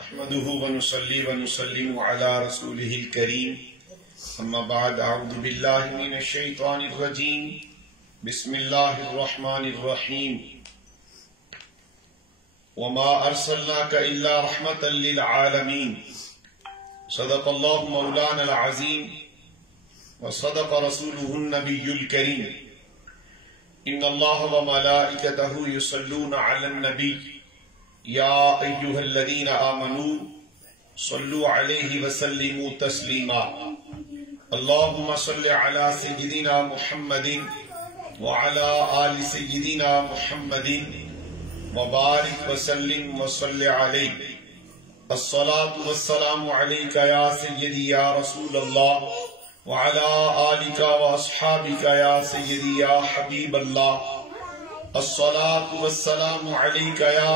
نحمده ونصلي ونسلم على رسوله الكريم اما بعد اعوذ بالله من الشيطان الرجيم بسم الله الرحمن الرحيم وما ارسلناك الا رحمة للعالمين صدق الله مولانا العظيم وصدق رسوله النبي الكريم ان الله وملائكته يصلون على النبي يا أيها الذين آمنوا صلوا عليه وسلموا تسليما اللهم صل على سيدنا محمد وعلى آل سيدنا محمد وبارك وسلم وصل عليه الصلاة والسلام عليك يا سيدي يا رسول الله وعلى آلك وأصحابك يا سيدي يا حبيب الله الصلاة والسلام عليك يا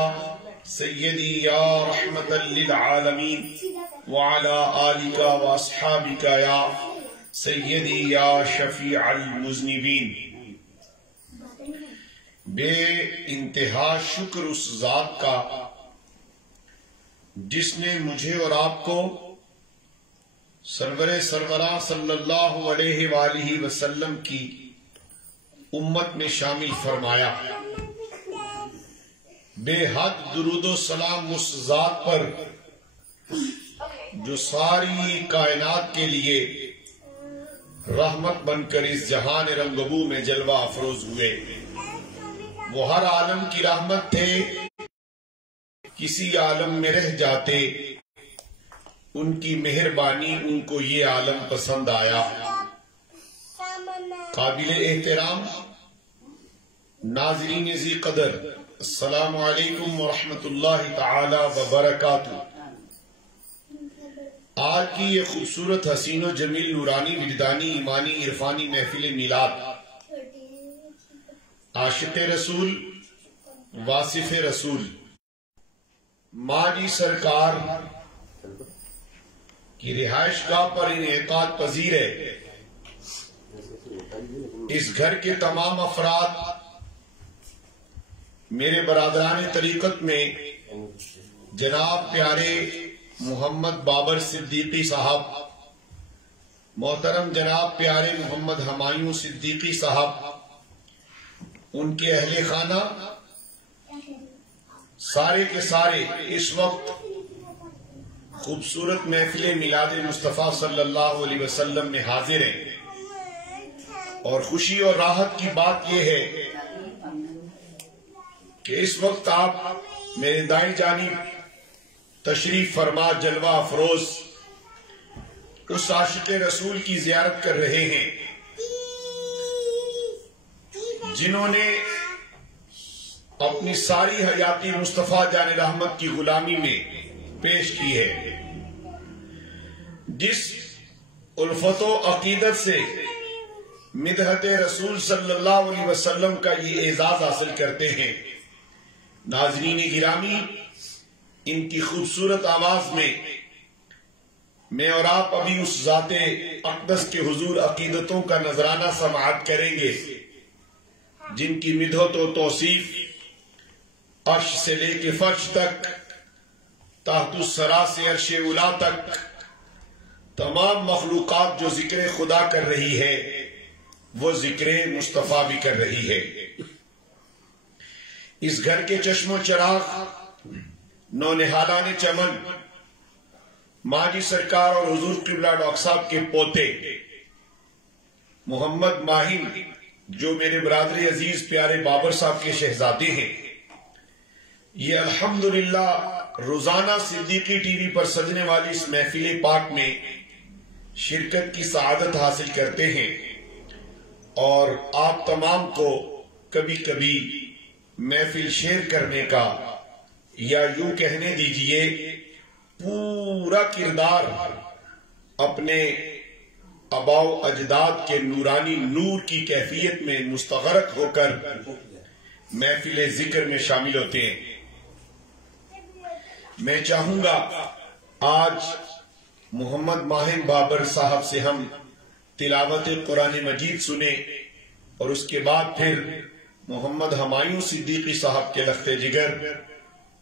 سیدی یا رحمت للعالمین وعلی آلک واصحابک یا سیدی یا شفیع المذنبین۔ بے انتہا شکر اس ذات کا جس نے مجھے اور آپ کو سرور سرورہ صلی اللہ علیہ وآلہ وسلم کی امت میں شامل فرمایا۔ بے حد درود و سلام اس ذات پر جو ساری کائنات کے لیے رحمت بن کر اس جہان رنگبو میں جلوہ افروز ہوئے۔ وہ ہر عالم کی رحمت تھے، کسی عالم میں رہ جاتے، ان کی مہربانی ان کو یہ عالم پسند آیا۔ قابل احترام ناظرین ذی قدر، السلام علیکم ورحمۃ اللہ تعالی وبرکاتہ۔ آج کی یہ خوبصورت حسین و جمیل نورانی وجدانی ایمانی عرفانی محفل میلاد عاشق رسول واصف رسول ماں جی سرکار کی رہائش گاہ پر انعقاد پذیر ہے۔ اس گھر کے تمام افراد میرے برادران طریقت میں جناب پیارے محمد بابر صدیقی صاحب، محترم جناب پیارے محمد ہمایوں صدیقی صاحب، ان کے اہل خانہ سارے کے سارے اس وقت خوبصورت محفل میلاد مصطفیٰ صلی اللہ علیہ وسلم میں حاضر ہیں۔ اور خوشی اور راحت کی بات یہ ہے کہ اس وقت آپ میرے دائیں جانب تشریف فرما جلوہ افروز اس عاشق رسول کی زیارت کر رہے ہیں جنہوں نے اپنی ساری حیاتی مصطفیٰ جان رحمت کی غلامی میں پیش کی ہے۔ جس الفت و عقیدت سے مدحت رسول صلی اللہ علیہ وسلم کا یہ اعزاز حاصل کرتے ہیں، ناظرین گرامی، ان کی خوبصورت آواز میں اور آپ ابھی اس ذات اقدس کے حضور عقیدتوں کا نذرانہ سماعت کریں گے جن کی مدحت و توصیف عرش سے لے کے فرش تک، تحت الثری سے عرش اولی تک تمام مخلوقات جو ذکر خدا کر رہی ہے وہ ذکر مصطفیٰ بھی کر رہی ہے۔ اس گھر کے چشم و چراغ، نونہالان چمن، ماں جی سرکار اور حضور قبلہ ڈاکٹر صاحب کے پوتے محمد ماہین جو میرے برادر عزیز پیارے بابر صاحب کے شہزادے ہیں، یہ الحمدللہ روزانہ صدیقی ٹی وی پر سجنے والی اس محفل پاک میں شرکت کی سعادت حاصل کرتے ہیں اور آپ تمام کو کبھی کبھی محفل شیئر کرنے کا یا یوں کہنے دیجئے پورا کردار اپنے آباء و اجداد کے نورانی نور کی کیفیت میں مستغرق ہو کر محفل ذکر میں شامل ہوتے ہیں۔ میں چاہوں گا آج محمد ماہین بابر صاحب سے ہم تلاوت قرآن مجید سنیں اور اس کے بعد پھر محمد ہمایوں صدیقی صاحب کے لخت جگر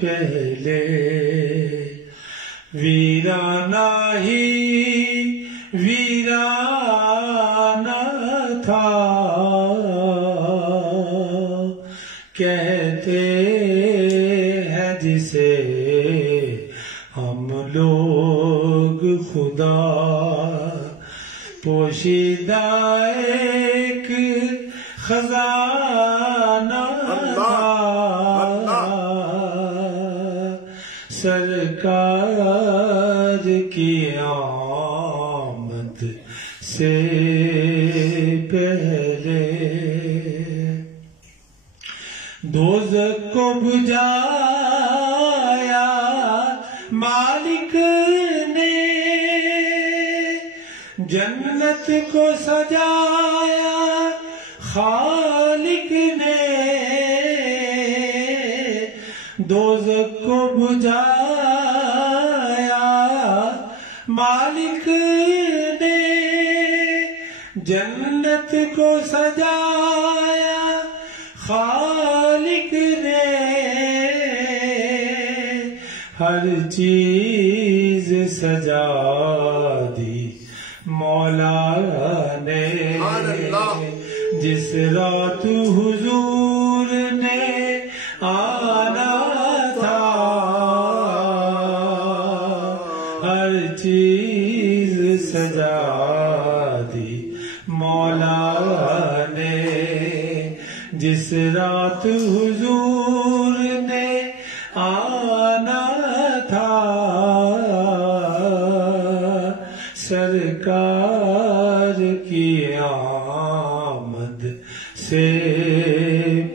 پہلے ویرانہ ہی ویرانہ تھا، کہتے ہیں جسے ہم لوگ خدا، پوشیدہ ایک خزانہ تھا، سرکار کی آمد سے پہلے دوزخ کو بجھایا مالک نے، جنت کو سجایا خالق نے، دوزخ کو بجھایا مالک نے، جنت کو سجایا خالق نے، ہر چیز سجا دی مولا نے، جس رات حضور نے آنا تھا، ہر چیز سجا دی مولا نے، جس رات حضور نے آنا تھا، سرکار کی آمد سے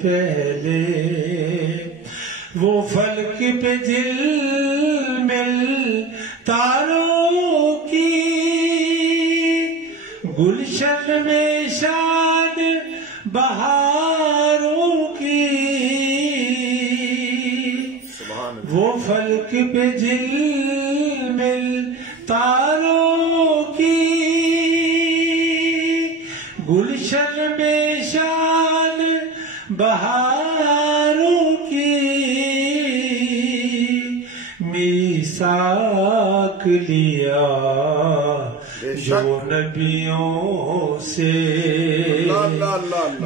پہلے وہ فلک پہ جھلمل تاروں کی، گلشن میں شان بہاروں کی، وہ فلک پہ جھلمل تاروں کی، گلشن میں شان بہاروں کی، میثاق لیا جو نبیوں سے،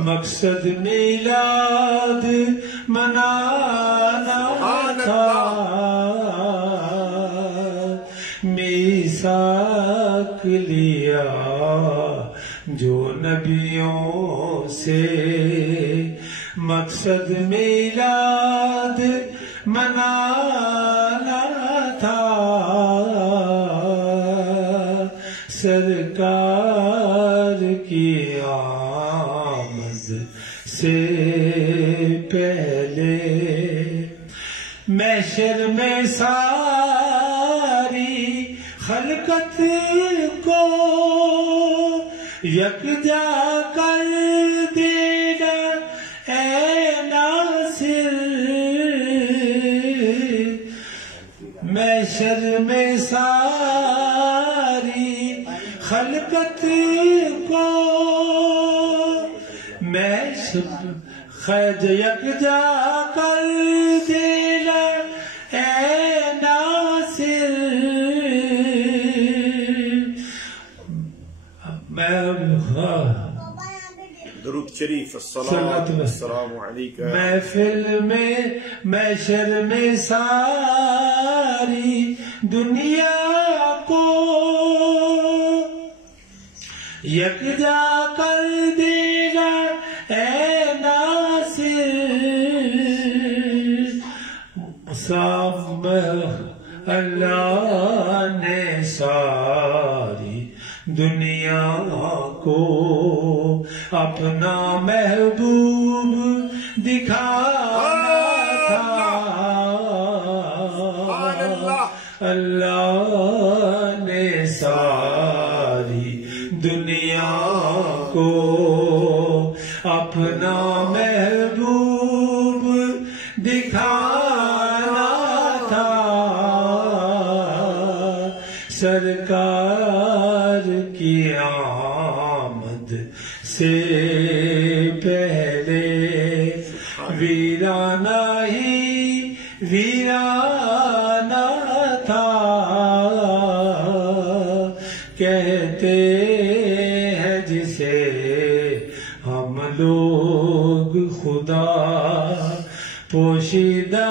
مقصد میلاد منانا تھا، میثاق لیا جو نبیوں سے، مقصد میلاد منانا تھا، سرکار کی آمد سے پہلے محشر میں ساری خلقت کو یکجا کر دینا اے ناصر، محشر میں ساری خلقت کو خیج یکجا کر دینا اے ناصر، درود شریف الصلاۃ والسلام علیکہ، محفل میں محشر میں ساری دنیا کو یکجا کر دینا اے ناصر، اللہ نے ساری دنیا کو اپنا محبوب دکھانا تھا، اللہ نے ساری دنیا کو اپنا محبوب دکھانا تھا، سرکار کی آمد سے پہلے ویرانہ ہی ویرانہ پوشیدہ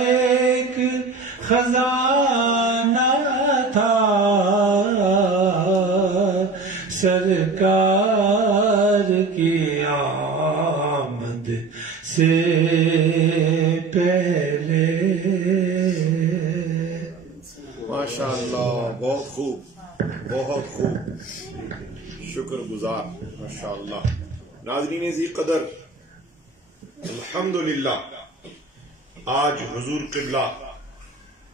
ایک خزانہ تھا سرکار کی آمد سے پہلے. ماشاءاللہ، بہت خوب، بہت خوب، شکر گزار، ماشاءاللہ. ناظرین ذی قدر، الحمدللہ آج حضور قبلہ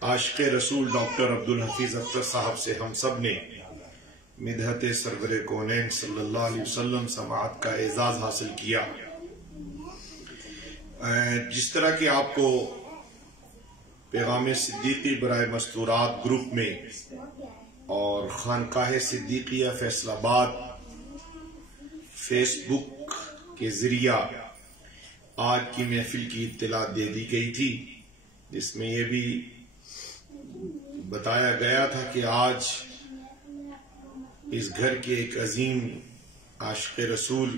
عاشق رسول ڈاکٹر عبدالحفیظ اختر صاحب سے ہم سب نے مدحت سرور کونین صلی اللہ علیہ وسلم سماعت کا اعزاز حاصل کیا. جس طرح کہ آپ کو پیغام صدیقی برائے مستورات گروپ میں اور خانقاہ صدیقیہ فیصل آباد فیس بک کے ذریعہ آج کی محفل کی اطلاع دے دی گئی تھی، جس میں یہ بھی بتایا گیا تھا کہ آج اس گھر کے ایک عظیم عاشق رسول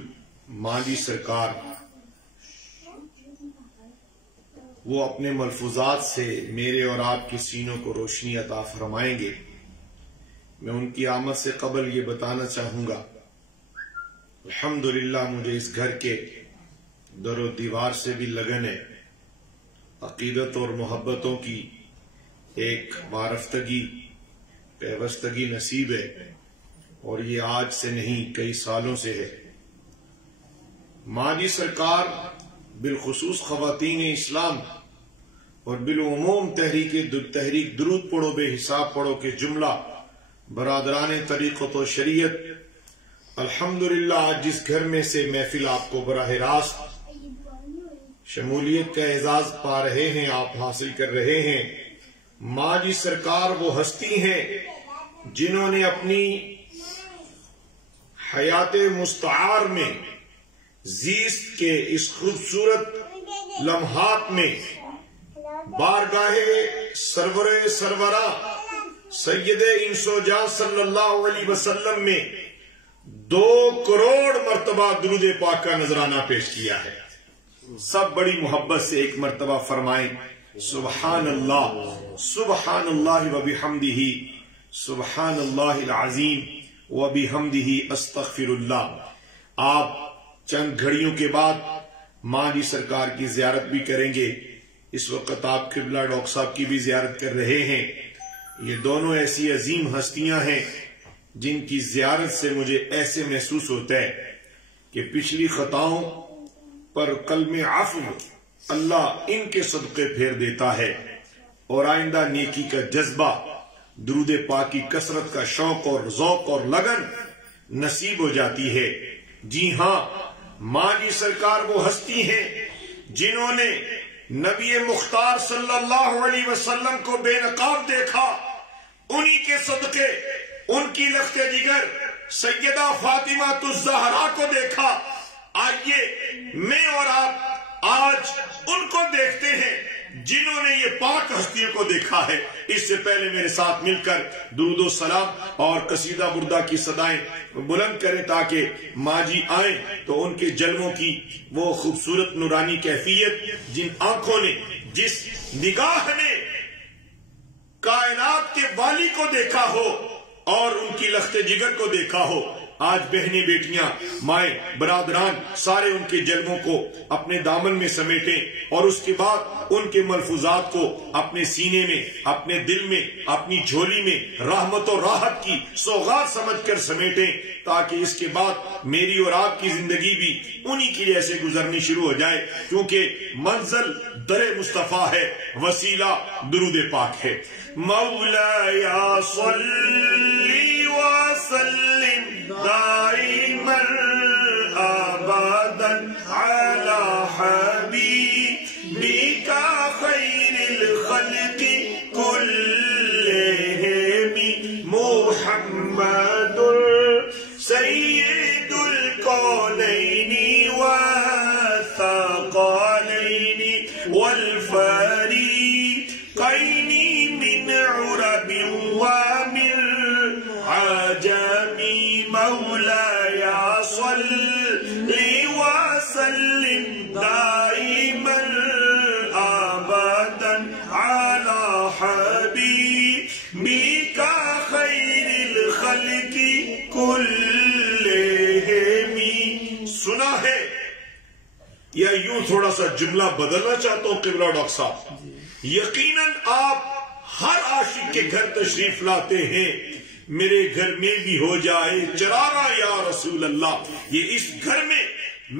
مالی سرکار وہ اپنے ملفوظات سے میرے اور آپ کے سینوں کو روشنی عطا فرمائیں گے. میں ان کی آمد سے قبل یہ بتانا چاہوں گا، الحمدللہ مجھے اس گھر کے در و دیوار سے بھی لگن ہے، عقیدت اور محبتوں کی ایک وارفتگی پیوستگی نصیب ہے، اور یہ آج سے نہیں کئی سالوں سے ہے. ماجی سرکار بالخصوص خواتین اسلام اور بالعموم تحریک درود پڑھو بے حساب پڑھو کے جملہ برادران طریقت و شریعت، الحمدللہ آج جس گھر میں سے محفل آپ کو براہ راست شمولیت کا اعزاز پا رہے ہیں، آپ حاصل کر رہے ہیں، ماجی سرکار وہ ہستی ہیں جنہوں نے اپنی حیات مستعار میں زیست کے اس خوبصورت لمحات میں بارگاہ سرور سرورہ سید انس و جاں صلی اللہ علیہ وسلم میں 2 کروڑ مرتبہ درود پاک کا نذرانہ پیش کیا ہے. سب بڑی محبت سے ایک مرتبہ فرمائیں سبحان اللہ سبحان اللہ وبحمدہ سبحان اللہ العظیم وبحمدہ استغفر اللہ. آپ چند گھڑیوں کے بعد ماں جی سرکار کی زیارت بھی کریں گے. اس وقت آپ قبلہ ڈاکٹر صاحب کی بھی زیارت کر رہے ہیں. یہ دونوں ایسی عظیم ہستیاں ہیں جن کی زیارت سے مجھے ایسے محسوس ہوتا ہے کہ پچھلی خطاؤں پر قلم عفو اللہ ان کے صدقے پھیر دیتا ہے، اور آئندہ نیکی کا جذبہ، درود پاک کی کثرت کا شوق اور ذوق اور لگن نصیب ہو جاتی ہے. جی ہاں، ماں جی سرکار وہ ہستی ہیں جنہوں نے نبی مختار صلی اللہ علیہ وسلم کو بے نقاب دیکھا، انہی کے صدقے ان کی لخت جگر سیدہ فاطمہ الزہرا کو دیکھا. آئیے میں اور آپ آج ان کو دیکھتے ہیں جنہوں نے یہ پاک ہستیوں کو دیکھا ہے. اس سے پہلے میرے ساتھ مل کر درود و سلام اور قصیدہ بردہ کی صدائیں بلند کریں تاکہ ماں جی آئیں تو ان کے جلووں کی وہ خوبصورت نورانی کیفیت، جن آنکھوں نے، جس نگاہ نے کائنات کے والی کو دیکھا ہو اور ان کی لخت جگر کو دیکھا ہو. آج بہنیں، بیٹیاں، مائیں، برادران سارے ان کے جلووں کو اپنے دامن میں سمیٹیں اور اس کے بعد ان کے ملفوظات کو اپنے سینے میں، اپنے دل میں، اپنی جھولی میں رحمت و راحت کی سوغات سمجھ کر سمیٹیں، تاکہ اس کے بعد میری اور آپ کی زندگی بھی انہی کی جیسے گزرنی شروع ہو جائے، کیونکہ منزل در مصطفیٰ ہے، وسیلہ درود پاک ہے. مولایا صلی وسلم دائما ابدا على حبيبك خير الخلق كلهم محمد سيد الكونين والثقلين والفريقين من عرب ومن عجم. مولاي صل وسلم دائما میں یوں تھوڑا سا جملہ بدلنا چاہتا ہوں قبلہ ڈاکٹر صاحب. یقیناً آپ ہر عاشق کے گھر تشریف لاتے ہیں. میرے گھر میں بھی ہو جائے چرارا یا رسول اللہ. یہ اس گھر میں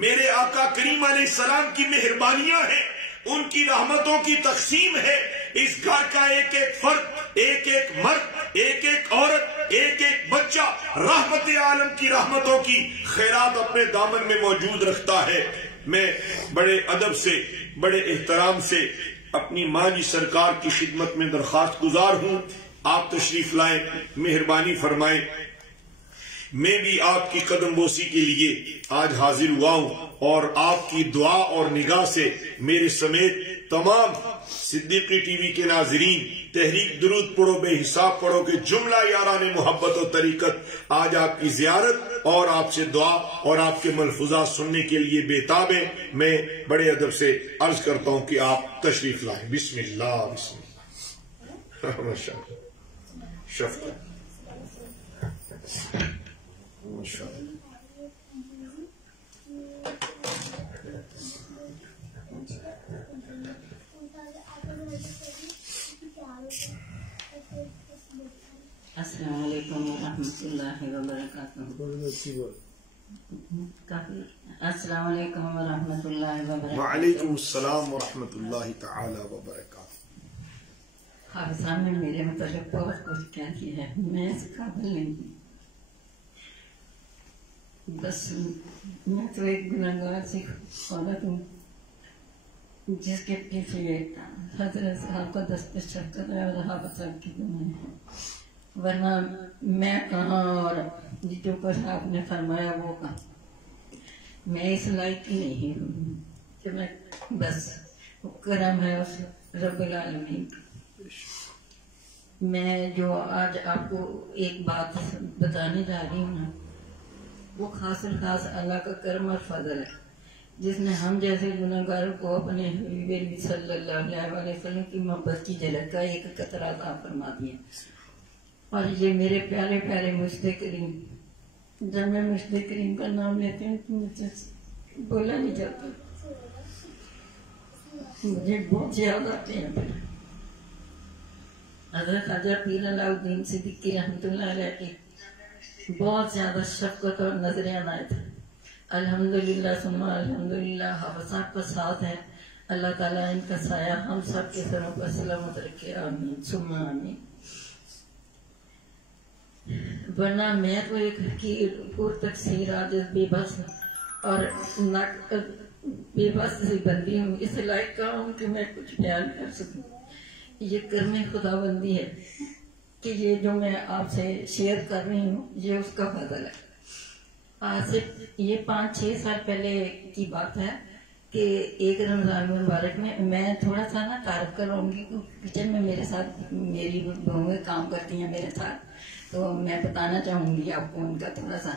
میرے آقا کریم علیہ السلام کی مہربانیاں ہیں, ان کی رحمتوں کی تقسیم ہے. اس گھر کا ایک ایک فرد, ایک ایک مرد, ایک ایک عورت, ایک ایک بچہ رحمت عالم کی رحمتوں کی خیرات اپنے دامن میں موجود رکھتا ہے. میں بڑے ادب سے, بڑے احترام سے اپنی ماں جی سرکار کی خدمت میں درخواست گزار ہوں, آپ تشریف لائیں, مہربانی فرمائیں. میں بھی آپ کی قدم بوسی کے لیے آج حاضر ہوا ہوں, اور آپ کی دعا اور نگاہ سے میرے سمیت تمام صدیقی ٹی وی کے ناظرین تحریک درود پڑھو بے حساب پڑھو کہ جملہ یاران محبت و طریقت آج آپ کی زیارت اور آپ سے دعا اور آپ کے ملفوظات سننے کے لیے بےتاب ہیں. میں بڑے ادب سے عرض کرتا ہوں کہ آپ تشریف لائیں. بسم اللہ بسم اللہ. شفقت السلام علیکم ورحمۃ اللہ وبرکاتہ. السلام علیکم ورحمۃ اللہ وبرکاتہ. وعلیکم السلام ورحمۃ اللہ تعالی وبرکاتہ. حافظ صاحب نے میرے متعلق بہت کچھ کیا ہے, میں اس قابل نہیں ہوں. بس میں تو ایک گنہگار سی عورت ہوں جس کے پیچھے حضرت صاحب کا دست شفقت ہے اور حافظ صاحب کی دعائیں ہیں. ورنہ میں کہاں, اور جو کچھ آپ نے فرمایا وہ کہاں. میں اس لائق ہی نہیں ہوں کہ میں, بس کرم ہے اس رب العالمین. میں جو آج آپ کو ایک بات بتانے جا رہی ہوں نا, وہ خاص الخاص اللہ کا کرم اور فضل ہے, جس نے ہم جیسے گنہگاروں کو اپنے حبیب صلی اللہ علیہ وسلم کی محبت کی جھلک کا ایک قطرہ عطا فرما دیا. اور یہ میرے پیارے پیارے مشتاق کریم, جب میں مشتاق کریم کا نام لیتی ہوں تو مجھے بولا نہیں جاتا, مجھے بہت یاد آتے ہیں. حضرت خواجہ پیر علاء الدین صدیقی رحمۃ اللہ علیہ کی بہت زیادہ شفقت اور نظر عنایت ہے. الحمدللہ ثم الحمدللہ حافظ صاحب کا ساتھ ہے. اللہ تعالیٰ ان کا سایہ ہم سب کے سروں پر سلامت رکھے, آمین ثم آمین. ورنہ میں تو ایک حقیر پور تقصیر عاجز بے بس اور بے بس سی بندی ہوں. اس لائق کا ہوں کہ میں کچھ بیان کر سکوں. یہ کرم خدا بندی ہے کہ یہ جو میں آپ سے شیئر کر رہی ہوں یہ اس کا فضل ہے. آج سے یہ 5-6 سال پہلے کی بات ہے کہ ایک رمضان مبارک میں تھوڑا سا نا تعارف کراؤں گی. کچن میں میرے ساتھ میری بہویں کام کرتی ہیں میرے ساتھ, تو میں بتانا چاہوں گی آپ کو ان کا تھوڑا سا.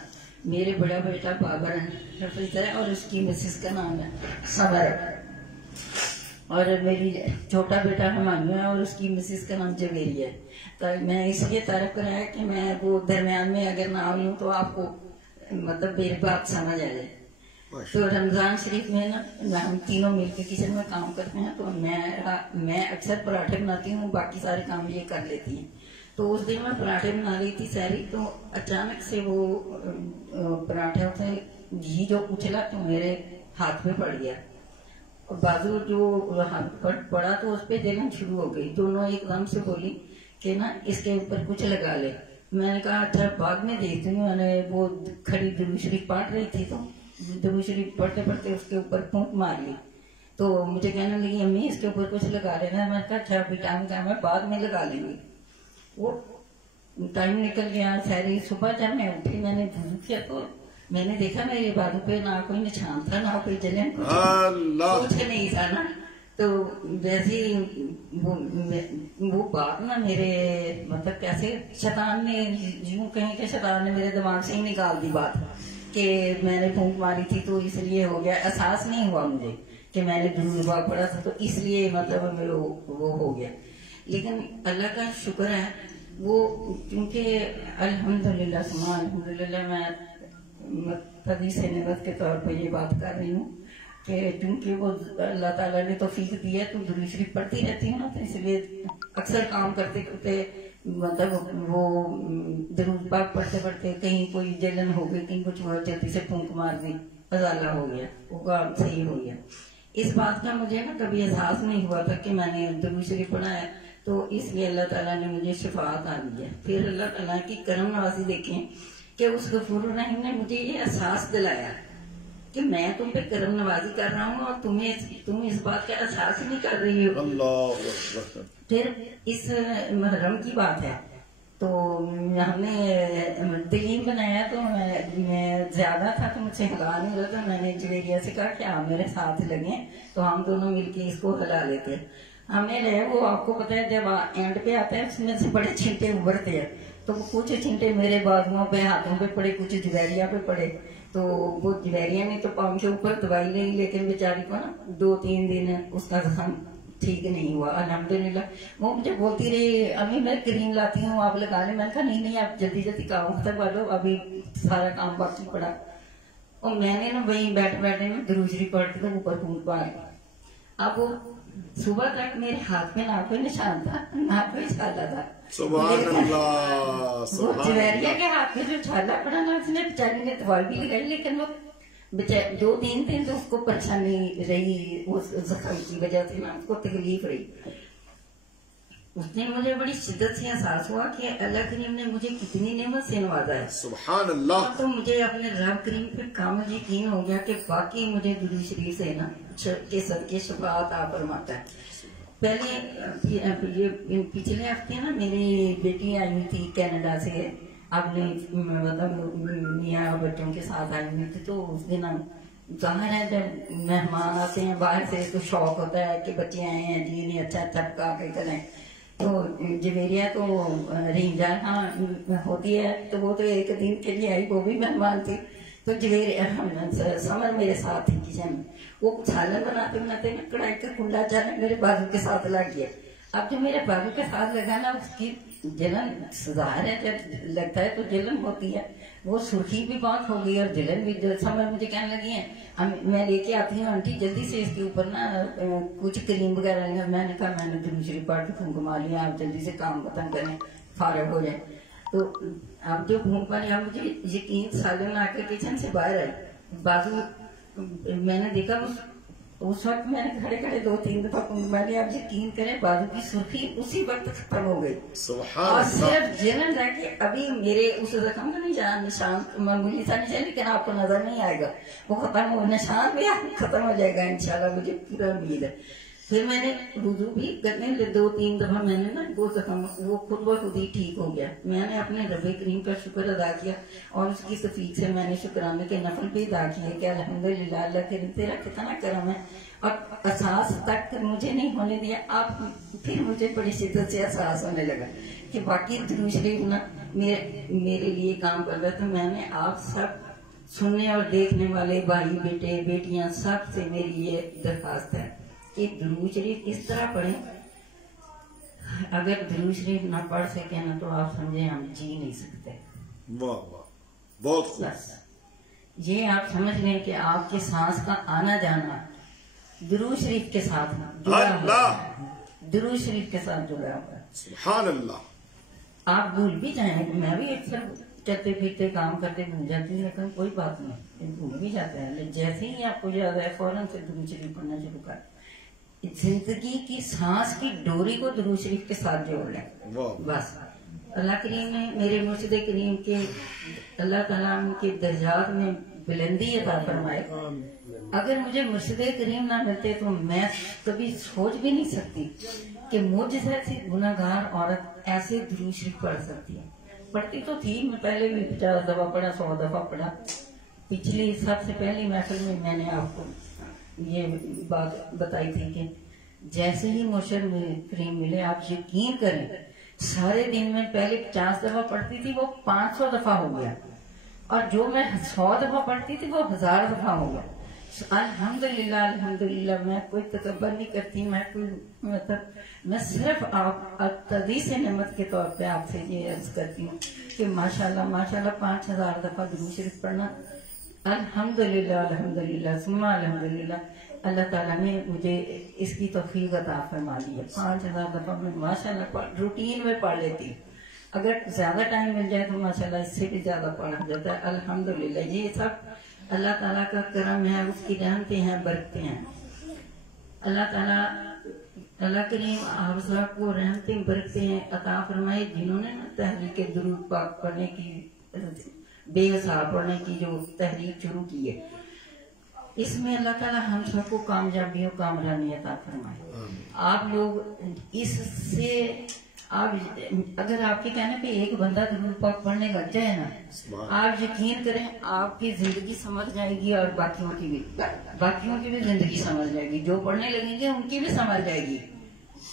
میرے بڑا بیٹا بابر حفیظ ہے اور اس کی مسز کا نام ہے صبر, اور میری چھوٹا بیٹا ہمایوں ہے اور اس کی مسز کا نام جویری ہے. تو میں اس لیے تعارف کرایا کہ میں وہ درمیان میں اگر نہ آئی ہوں تو آپ کو مطلب میری بات سمجھ آ جائے. تو رمضان شریف میں نا ہم تینوں مل کے کچن میں کام کرتے ہیں, تو میں اکثر پراٹھے بناتی ہوں, باقی سارے کام یہ کر لیتی ہیں. تو اس دن میں پراٹھے بنا رہی تھی سحری, تو اچانک سے وہ پراٹھے سے گھی جو اچھلا تو میرے ہاتھ میں پڑ گیا, اور بازو جو ہاتھ پڑا تو اس پہ جلن شروع ہو گئی. دونوں ایک دم سے بولی کہ نا اس کے اوپر کچھ لگا لے. میں نے کہا اچھا بعد میں دیکھتی ہوں. میں نے وہ کھڑی درود شریف پڑھ رہی تھی, تو درود شریف پڑھتے پڑھتے اس کے اوپر پھونک مار لی. تو مجھے کہنے لگی امی اس کے اوپر کچھ لگا لینا. میں نے کہا اچھا ابھی ٹائم ہے, بعد میں لگا لیں گے. وہ ٹائم نکل گیا. ساری صبح جب میں اٹھی میں نے وضو کیا تو میں نے دیکھا میرے بازو پہ نہ کوئی نشان تھا نہ کوئی جلن, کچھ نہیں تھا نا. تو ویسے وہ بات نا میرے مطلب کیسے شیطان نے, یوں کہیں کہ شیطان نے میرے دماغ سے ہی نکال دی بات کہ میں نے پھونک ماری تھی تو اس لیے ہو گیا. احساس نہیں ہوا مجھے کہ میں نے درود پاک پڑھا تھا تو اس لیے مطلب وہ ہو گیا. لیکن اللہ کا شکر ہے وہ, کیونکہ الحمدللہ الحمدللہ میں حدیث نبوت کے طور پر یہ بات کر رہی ہوں کہ چونکہ وہ اللہ تعالیٰ نے توفیق دی ہے تو درود شریف پڑھتی رہتی ہوں نا، تو اس لیے اکثر کام کرتے کرتے مطلب وہ درود پاک پڑھتے پڑھتے کہیں کوئی جلن ہو گئی، کہیں کچھ ہوا، جلدی سے پھونک مار دی، ازالہ ہو گیا، وہ کام صحیح ہو گیا۔ اس بات کا مجھے نا کبھی احساس نہیں ہوا تھا کہ میں نے درود شریف پڑھا ہے، تو اس لیے اللہ تعالیٰ نے مجھے شفاعت آ دی ہے۔ پھر اللہ تعالیٰ کی کرم نوازی دیکھیں کہ اس غفور الرحیم نے مجھے یہ احساس دلایا کہ میں تم پہ کرم نوازی کر رہا ہوں اور تم اس بات کا احساس نہیں کر رہی ہو۔ اللہ پھر اس محرم کی بات ہے تو ہم نے دلیم بنایا، تو میں زیادہ تھا تو مجھ سے ہلا نہیں رہا تھا، میں نے جویریہ سے کہا کہ آپ میرے ساتھ لگیں تو ہم دونوں مل کے اس کو ہلا لیتے۔ ہمیں جو ہے وہ آپ کو پتا ہے جب اینڈ پہ آتا ہے اس میں سے بڑے چھینٹے ابھرتے ہیں، تو کچھ چھینٹے میرے بازوؤں پہ ہاتھوں پہ پڑے، کچھ جویریہ پہ پڑے، تو وہ جویریہ نے تو پاؤں کے اوپر دوائی لی، لیکن بیچاری کو نا 2-3 دن اس کا زخم ٹھیک نہیں ہوا الحمدللہ۔ وہ مجھے بولتی رہی امی میں کریم لاتی ہوں آپ لگا لیں، میں نے کہا نہیں آپ جلدی جلدی کام ختم کر لو، ابھی سارا کام باقی پڑا۔ اور میں نے نا وہیں بیٹھے میں درود شریف پڑھتی تو اوپر پھونک پا گئی۔ اب وہ صبح تک میرے ہاتھ میں نہ کوئی نشان تھا نہ کوئی چھالا تھا، سبحان اللہ وہ جویریہ کے ہاتھ میں جو چھالا پڑا نا اس نے بیچاری نے دوائی بھی لگائی، لیکن وہ 2-3 دن تو اس کو پریشانی رہی، اس زخم کی وجہ سے نا اس کو تکلیف رہی۔ اس نے مجھے بڑی شدت سے احساس ہوا کہ اللہ کریم نے مجھے کتنی نعمت سے نوازا ہے، سبحان اللہ۔ تو مجھے اپنے رب کریم پہ کامل یقین ہو گیا کہ واقعی مجھے درود شریف سے نا کے صدقے شفاعت عطا فرماتا ہے۔ پہلے یہ پچھلے ہفتے نا میری بیٹی آئی ہوئی تھی کینیڈا سے، اپنے مطلب میاں بچوں کے ساتھ آئی ہوئی تھی، تو اس دن ظاہر ہے جب مہمان آتے ہیں باہر سے تو شوق ہوتا ہے کہ بچے آئے ہیں جی نہیں اچھا پکا کے کریں، تو جویریہ تو رینجا ہوتی ہے تو وہ تو 1 دن کے لیے آئی، وہ بھی مہمان تھی، تو جویریہ سمر میرے ساتھ تھی کچن میں، وہ سالن بناتے بناتے میں کڑھائی کا کنڈا چاہے میرے بازو کے ساتھ لگ گیا۔ اب جو میرے بازو کے ساتھ لگا نا اس کی جلن ظاہر ہے جب لگتا ہے تو جلن ہوتی ہے، وہ سرخی بھی بہت ہو گئی اور جلن بھی، سمجھ مجھے کہنے لگی ہیں میں لے کے آتی ہوں آنٹی جلدی سے اس کے اوپر نا کچھ کریم وغیرہ، میں نے کہا میں نے درود شریف پڑھ کے پھونک مار لیا، آپ جلدی سے کام ختم کریں فارغ ہو جائیں۔ تو اب جو پھونک ماری اب مجھے یقین سالن آ کے کچن سے باہر آئی، بازو میں نے دیکھا اس وقت میں نے کھڑے 2-3 دفعہ پھونک ماری، آپ یقین کریں بازو کی سرخی اسی وقت ختم ہو گئی اور صرف جلن رہ کے ابھی میرے اس زخم کا نشان معمولی سا نشان لیکن آپ کو نظر نہیں آئے گا، وہ ختم ہو نشان بھی ختم ہو جائے گا انشاءاللہ، مجھے پورا امید ہے۔ پھر میں نے وضو بھی کرنے 2-3 دفعہ میں نے نا وہ زخم وہ خود بخود ہی ٹھیک ہو گیا۔ میں نے اپنے رب کریم کا شکر ادا کیا اور اس کی توفیق سے میں نے شکرانے کے نفل بھی ادا کیے کہ الحمدللہ اللہ کریم تیرا کتنا کرم ہے، اور احساس تک مجھے نہیں ہونے دیا، آپ پھر مجھے بڑی شدت سے احساس ہونے لگا کہ باقی درود شریف نا میرے لیے کام کر رہا تھا۔ میں نے آپ سب سننے اور دیکھنے والے بھائی بیٹے بیٹیاں سب سے میری یہ درخواست ہے کہ درود شریف اس طرح پڑھیں، اگر درود شریف نہ پڑھ سکے نا تو آپ سمجھیں ہم جی نہیں سکتے۔ واہ واہ بہت خوب۔ بس یہ آپ سمجھ لیں کہ آپ کے سانس کا آنا جانا درود شریف کے ساتھ جڑا ہوا ہے، درود شریف کے ساتھ جڑا ہوا ہے۔ سبحان اللہ۔ آپ بھول بھی جائیں، میں بھی اکثر چلتے پھرتے کام کرتے بھول جاتی ہوں، لیکن کوئی بات نہیں، بھول بھی جاتا ہے، جیسے ہی آپ کو یاد ہے فوراً سے درود شریف پڑھنا شروع کر۔ زندگی کی سانس کی ڈوری کو درود شریف کے ساتھ جوڑ لیں بس۔ اللہ کریم نے میرے مرشد کریم کے اللہ تعالیٰ کے درجات میں بلندی عطا فرمائے۔ اگر مجھے مرشد کریم نہ ملتے تو میں کبھی سوچ بھی نہیں سکتی کہ مجھ جیسی گناہگار عورت ایسے درود شریف پڑھ سکتی ہے۔ پڑھتی تو تھی، میں پہلے بھی 50 دفعہ پڑھا، 100 دفعہ پڑھا۔ پچھلی سب سے پہلی محفل میں نے آپ کو یہ بات بتائی تھی کہ جیسے ہی مرشد کریم ملے آپ یقین کریں سارے دن میں پہلے 50 دفعہ پڑھتی تھی وہ 500 دفعہ ہو گیا، اور جو میں 100 دفعہ پڑھتی تھی وہ 1000 دفعہ ہو گیا۔ الحمدللہ الحمدللہ۔ میں کوئی تکبر نہیں کرتی، میں کوئی مطلب میں صرف آپ تدیس نعمت کے طور پہ آپ سے یہ عرض کرتی ہوں کہ ماشاءاللہ ماشاءاللہ 5000 دفعہ درود شریف پڑھنا الحمدللہ الحمدللہ سما الحمدللہ اللہ تعالیٰ نے مجھے اس کی توفیق عطا فرما دی ہے. 5000 دفعہ میں ماشاءاللہ روٹین میں پڑھ لیتی ہوں. اگر زیادہ ٹائم مل جائے تو ماشاءاللہ اس سے بھی زیادہ پڑھا جاتا ہے. الحمدللہ یہ سب اللہ تعالیٰ کا کرم ہے, اس کی رحمتیں ہیں, برکتیں ہیں. اللہ تعالیٰ اللہ کریم آپ صاحب کو رحمتیں برکتیں عطا فرمائے, جنہوں نے تحریک درود پاک پڑھنے کی بے حساب پڑھنے کی جو تحریک شروع کی ہے, اس میں اللہ تعالیٰ ہم سب کو کامیابی اور کامرانی عطا فرمائے. آپ لوگ اس سے اگر آپ کے کہنے پہ ایک بندہ درود پاک پڑھنے لگ جائے نا, آپ یقین کریں آپ کی زندگی سمجھ جائے گی, اور باقیوں کی بھی زندگی سمجھ جائے گی. جو پڑھنے لگیں گے ان کی بھی سمجھ جائے گی,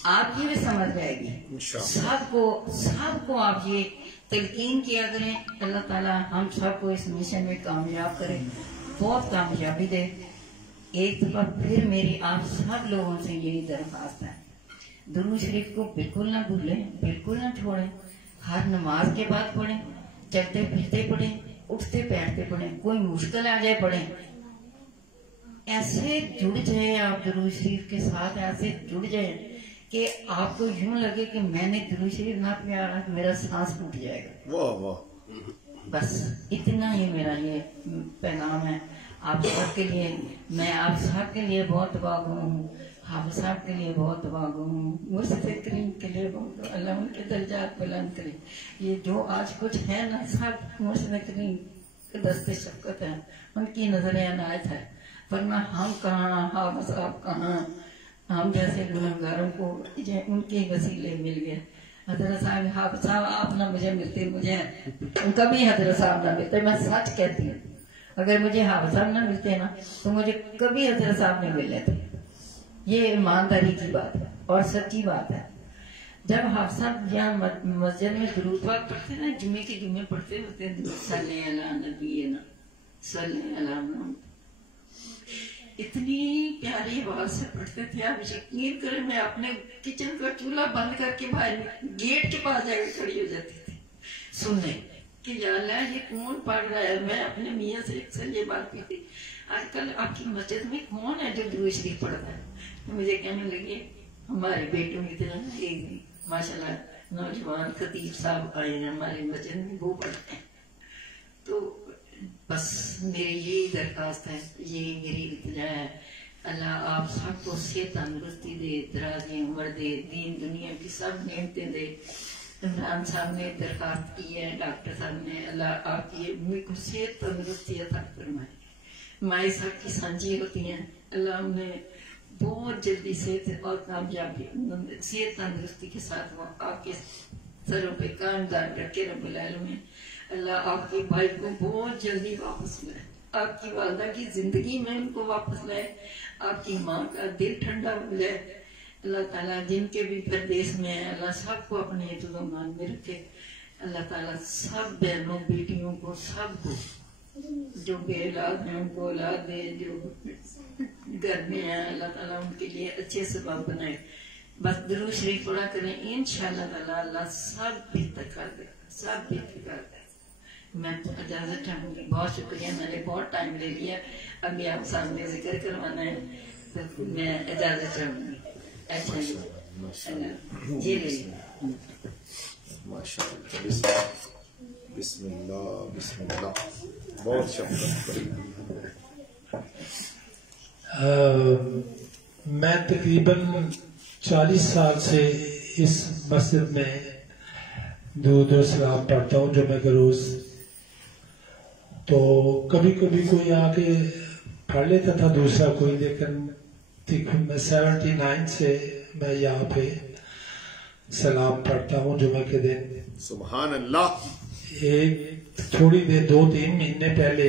آپ کی بھی سمجھ جائے گی. سب کو آپ یہ تلقین کیا کریں. اللہ تعالیٰ ہم سب کو اس مشن میں کامیاب کرے, بہت کامیابی دے. ایک دفعہ پھر میری آپ سب لوگوں سے یہی درخواست ہے, درود شریف کو بالکل نہ بھولیں, بالکل نہ چھوڑیں. ہر نماز کے بعد پڑھیں, چلتے پھرتے پڑھیں, اٹھتے بیٹھتے پڑھیں, کوئی مشکل آ جائے پڑھیں. ایسے جڑ جائیں آپ درود شریف کے ساتھ, ایسے جڑ جائیں کہ آپ کو یوں لگے کہ میں نے درود شریف نہ پڑھا میرا سانس ٹوٹ جائے گا. واہ واہ, بس اتنا ہی میرا یہ پیغام ہے آپ سب کے لیے. میں آپ سب کے لیے بہت دعا گو ہوں, حافظ صاحب کے لیے بہت دعا گو ہوں, مصطفیٰ کریم کے لیے بہت, اللہ ان کے درجات بلند کرے. یہ جو آج کچھ ہے نا سب مصطفیٰ کریم کے دست شفقت ہے, ان کی نظر عنایت ہے. ورنہ ہم کہاں, حافظ صاحب کہاں, ہم جیسے گنہگاروں کو ان کے وسیلے مل گئے. حضرت صاحب حافظ صاحب آپ نہ مجھے ملتے, مجھے کبھی حضرت صاحب نہ ملتے. میں سچ کہتی ہوں, اگر مجھے حافظ صاحب نہ ملتے نا تو مجھے کبھی حضرت صاحب نہیں مل لیتے. یہ ایمانداری کی بات ہے اور سچی بات ہے. جب حافظ صاحب یہاں مسجد میں درود پاک پڑھتے نا, جمعے کے جمعے پڑھتے ہوتے ہیں, صلی علی نبینا صلی علی محمد, اتنی پیاری آواز سے پڑھتے تھے. آپ یقین کریں میں اپنے کچن کا چولہا بند کر کے باہر گیٹ کے پاس جا کے کھڑی ہو جاتی تھی سننے کہ یا اللہ یہ کون پڑھ رہا ہے. میں اپنے میاں سے اکثر یہ بات کی تھی, آج کل آپ کی مسجد میں کون ہے جو درود شریف پڑھتا ہے. مجھے کہنے لگے ہمارے بیٹوں کی طرح ایک ماشاءاللہ نوجوان خطیب صاحب آئے ہیں ہماری مسجد میں, وہ پڑھتے ہیں. تو بس میری یہی درخواست ہے, یہی میری التجا ہے. اللہ آپ سب کو صحت تندرستی دے, درازی عمر دے, دین دنیا کی سب نعمتیں دے. عمران صاحب نے درخواست کی ہے, ڈاکٹر صاحب نے, اللہ آپ کی مجھ کو صحت تندرستی عطا فرمائے. مائیں سب کی سانجی ہوتی ہیں, اللہ انہیں بہت جلدی صحت اور کامیابی صحت تندرستی کے ساتھ وہ آپ کے سروں پہ کام دار رکھے رب العالمین. اللہ آپ کے بھائی کو بہت جلدی واپس لائے, آپ کی والدہ کی زندگی میں ان کو واپس لائے, آپ کی ماں کا دل ٹھنڈا ہو جائے. اللہ تعالیٰ جن کے بھی پردیس میں ہیں اللہ سب کو اپنے حفظ و امان میں رکھے. اللہ تعالیٰ سب بہنوں بیٹیوں کو, سب کو جو بے اولاد ہیں ان کو اولاد دے, جو گھر میں ہیں اللہ تعالیٰ ان کے لیے اچھے سبب بنائے. بس درود شریف پڑھا کریں, انشاءاللہ تعالیٰ اللہ سب بہتر کر دے, سب بہتر کر دے. میں اجازت چاہوں گی, بہت شکریہ, میں نے بہت ٹائم لے لیا, ابھی آپ سامنے ذکر کروانا ہے تو میں اجازت چاہوں گی. اچھا جی لے بسم اللہ بسم اللہ, بہت شکریہ. میں تقریباً 40 سال سے اس مسجد میں درود و سلام پڑھتا ہوں جمعہ کے روز. تو کبھی کبھی کوئی آ کے پڑھ لیتا تھا دوسرا کوئی, لیکن 79 سے میں یہاں پہ سلام پڑھتا ہوں جمعہ کے دن. سبحان اللہ. ایک تھوڑی دیر 2-3 مہینے پہلے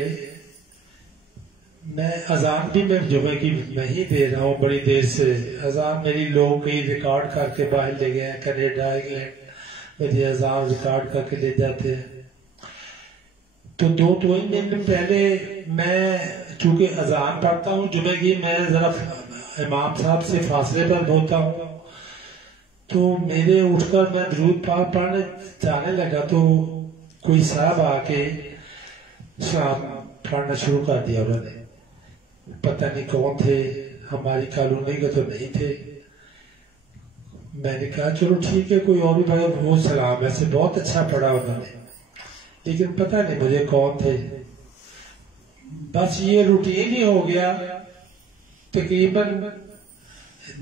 میں اذان بھی میں جمعہ کی میں ہی دے رہا ہوں, بڑی دیر سے اذان میری لوگ کہیں ریکارڈ کر کے باہر لے گئے ہیں, کینیڈا انگلینڈ میری اذان ریکارڈ کر کے لے جاتے ہیں. تو 2-3 دن پہلے میں چونکہ اذان پڑھتا ہوں جمعہ کی, میں ذرا امام صاحب سے فاصلے پر ہوتا ہوں, تو میرے اٹھ کر میں درود پاک پڑھنے جانے لگا تو کوئی صاحب آ کے پڑھنا شروع کر دیا انہوں نے. پتہ نہیں کون تھے، ہماری کالونی کے تو نہیں تھے. میں نے کہا چلو ٹھیک ہے کوئی اور بھی بھائی، وہ سلام ایسے بہت اچھا پڑھا انہوں نے، لیکن پتہ نہیں مجھے کون تھے. بس یہ روٹین ہی ہو گیا. تقریباً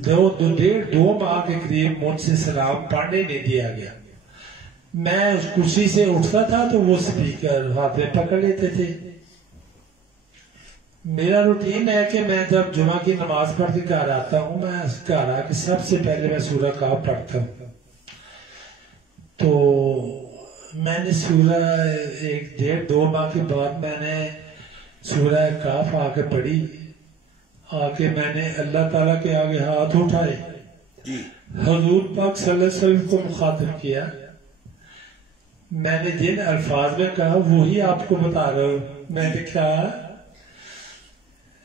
2 ماہ کے قریب مجھ سے سلام پڑھنے نہیں دیا گیا. میں اس کرسی سے اٹھتا تھا تو وہ سپیکر ہاتھ میں پکڑ لیتے تھے. میرا روٹین ہے کہ میں جب جمعہ کی نماز پڑھ کے گھر آتا ہوں، میں گھر آ کے سب سے پہلے میں سورہ کہف پڑھتا ہوں. تو میں نے سورہ 1.5-2 ماہ کے بعد میں نے سورہ کہف آ کے پڑھی. آ کے میں نے اللہ تعالیٰ کے آگے ہاتھ اٹھائے، حضور پاک صلی اللہ علیہ وسلم کو مخاطب کیا. میں نے جن الفاظ میں کہا وہی آپ کو بتا رہا ہوں. میں نے کہا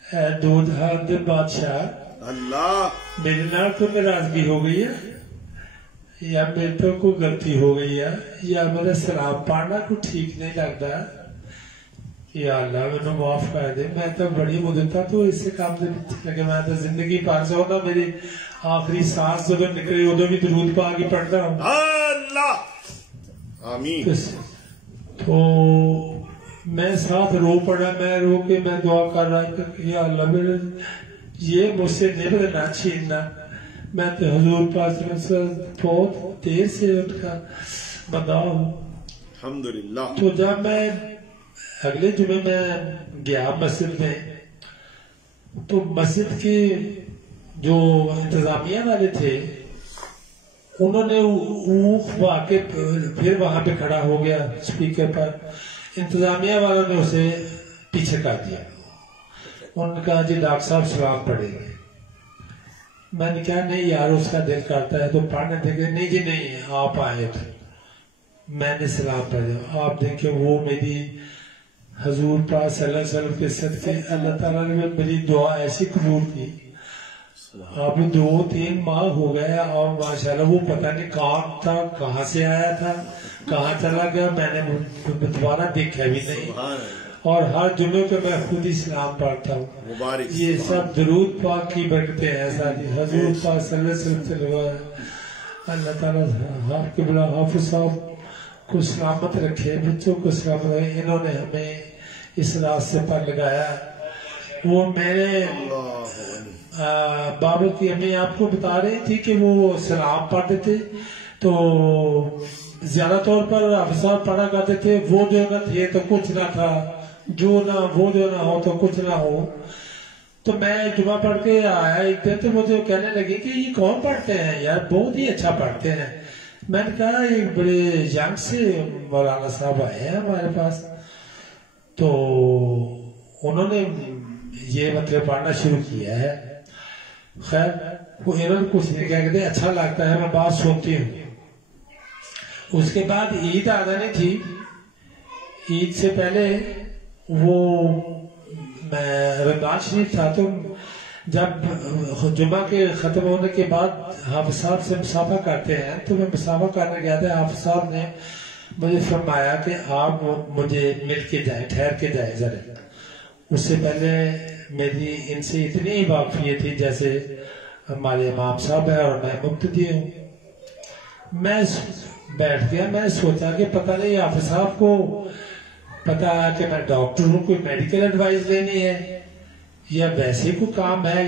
اے دودھ بادشاہ، اللہ میرے نال تو ناراضگی ہو گئی ہے، یا میرے تو کوئی غلطی ہو گئی ہے، یا میرا سلام پڑھنا کو ٹھیک نہیں لگتا، یا اللہ میں معاف کر دے. میں تو بڑی مدت تھا تو اس سے کام دے لگے. میں تو زندگی پار سے ہوتا، میری آخری سانس جب نکلی ادو بھی درود پاک ہی پڑھتا ہوں. اللہ آمین. تو میں ساتھ رو پڑا. میں رو کے میں دعا کر رہا تھا کہ یا اللہ میرے یہ مجھ سے نعمت نہ چھیننا. میں تو حضور پاک سے بہت دیر سے اٹھ کر بندہ ہوں. الحمدللہ. تو جب میں اگلے جمعے میں گیا مسجد میں، تو مسجد کے جو انتظامیہ والے تھے انہوں نے پھر وہاں پہ کھڑا ہو گیا اسپیکر پر. انتظامیہ والوں نے اسے پیچھے کر دیا. انہوں نے کہا جی ڈاکٹر صاحب سلام پڑھیں گے. میں نے کہا نہیں یار اس کا دل کرتا ہے تو پڑھنے دیں گے. نہیں جی نہیں آپ آئے تھے. میں نے سلام پڑھا. آپ دیکھیں وہ میری حضور پاک صلی اللہ علیہ وسلم کے صدقے اللہ تعالیٰ نے میری دعا ایسی قبول کی. اب 2-3 ماہ ہو گیا اور ماشاءاللہ وہ پتہ نہیں کام تھا، کہاں سے آیا تھا، کہاں چلا گیا، میں نے دوبارہ دیکھا بھی نہیں. اور ہر جمعے کو میں خود ہی سلام پڑھتا ہوں. یہ سب درود پاک کی برکتیں ہیں ساری. حضور پاک صلی اللہ علیہ وسلم سے لگا. اللہ تعالیٰ ہر قبلہ حافظ صاحب کو سلامت رکھے، بچوں کو سلامت رکھے. انہوں نے ہمیں اس راستے پر لگایا. وہ میرے بابا کی امی آپ کو بتا رہی تھی کہ وہ سلام پڑھتے تھے تو زیادہ طور پر حافظ صاحب پڑھا کرتے تھے وہ جو نہ تھے تو کچھ نہ تھا، جو نہ وہ جو نہ ہو تو کچھ نہ ہو. تو میں جمعہ پڑھ کے آیا ایک دن تو مجھے کہنے لگی کہ یہ کون پڑھتے ہیں یار، بہت ہی اچھا پڑھتے ہیں. میں نے کہا ایک بڑے ینگ سے مولانا صاحب آئے ہیں ہمارے پاس. تو انہوں نے یہ مطلب پڑھنا شروع کیا ہے. خیر وہ انہوں نے کچھ نہیں کہا کہ اچھا لگتا ہے، میں بات سنتی ہوں. اس کے بعد عید آ جانی تھی. عید سے پہلے وہ میں رمضان شریف تھا تو جب جمعہ کے ختم ہونے کے بعد حافظ صاحب سے مسافہ کرتے ہیں تو میں مسافہ کرنے گیا تھا. حافظ صاحب نے مجھے فرمایا کہ آپ مجھے مل کے جائیں، ٹھہر کے جائیں ذرا. اس سے پہلے میری ان سے اتنی ہی واقفیت تھی جیسے ہمارے امام صاحب ہیں اور میں مقتدی ہوں. میں بیٹھ گیا. میں سوچا کہ پتہ نہیں حافظ صاحب کو پتا ہے کہ میں ڈاکٹر ہوں، کوئی میڈیکل ایڈوائز لینی ہے یا ویسے کوئی کام ہے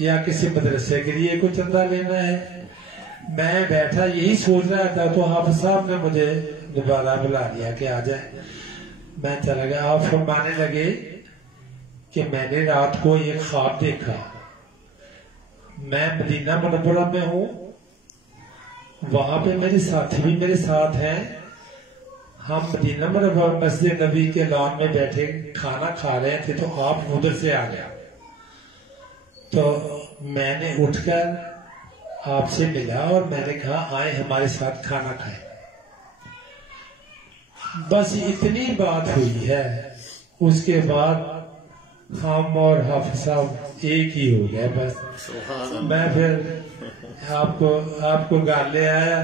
یا کسی مدرسے کے لیے کوئی چندہ لینا ہے. میں بیٹھا یہی سوچ رہا تھا تو حافظ صاحب نے مجھے دوبارہ بلا لیا کہ آ جائے. میں چلا گیا. آپ فرمانے لگے کہ میں نے رات کو ایک خواب دیکھا. میں مدینہ منورہ میں ہوں، وہاں پہ میرے ساتھی بھی میرے ساتھ ہیں. ہم مدینہ منورہ مسجد نبی کے لان میں بیٹھے کھانا کھا رہے تھے تو آپ ادھر سے آ گیا. تو میں نے اٹھ کر آپ سے ملا اور میں نے کہا آئے ہمارے ساتھ کھانا کھائیں. بس اتنی بات ہوئی ہے. اس کے بعد ہم اور حافظ صاحب ایک ہی ہو گئے. بس میں پھر آپ کو گھر لے آیا.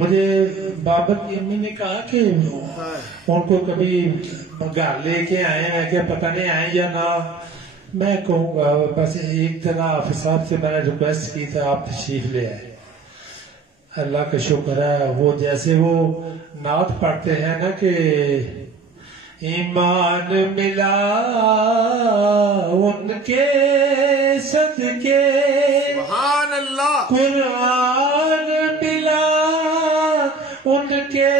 مجھے بابت کی امی نے کہا کہ ان کو کبھی گھر لے کے آئے ہیں کہ پتہ نہیں آئے یا نہ. میں کہوں گا بس ایک دن حافظ صاحب سے میں نے ریکویسٹ کی تھا آپ تشریف لے آئے. اللہ کا شکر ہے وہ جیسے وہ نعت پڑھتے ہیں نا کہ ایمان ملا ان کے صدقے سبحان اللہ. قرآن ملا ان کے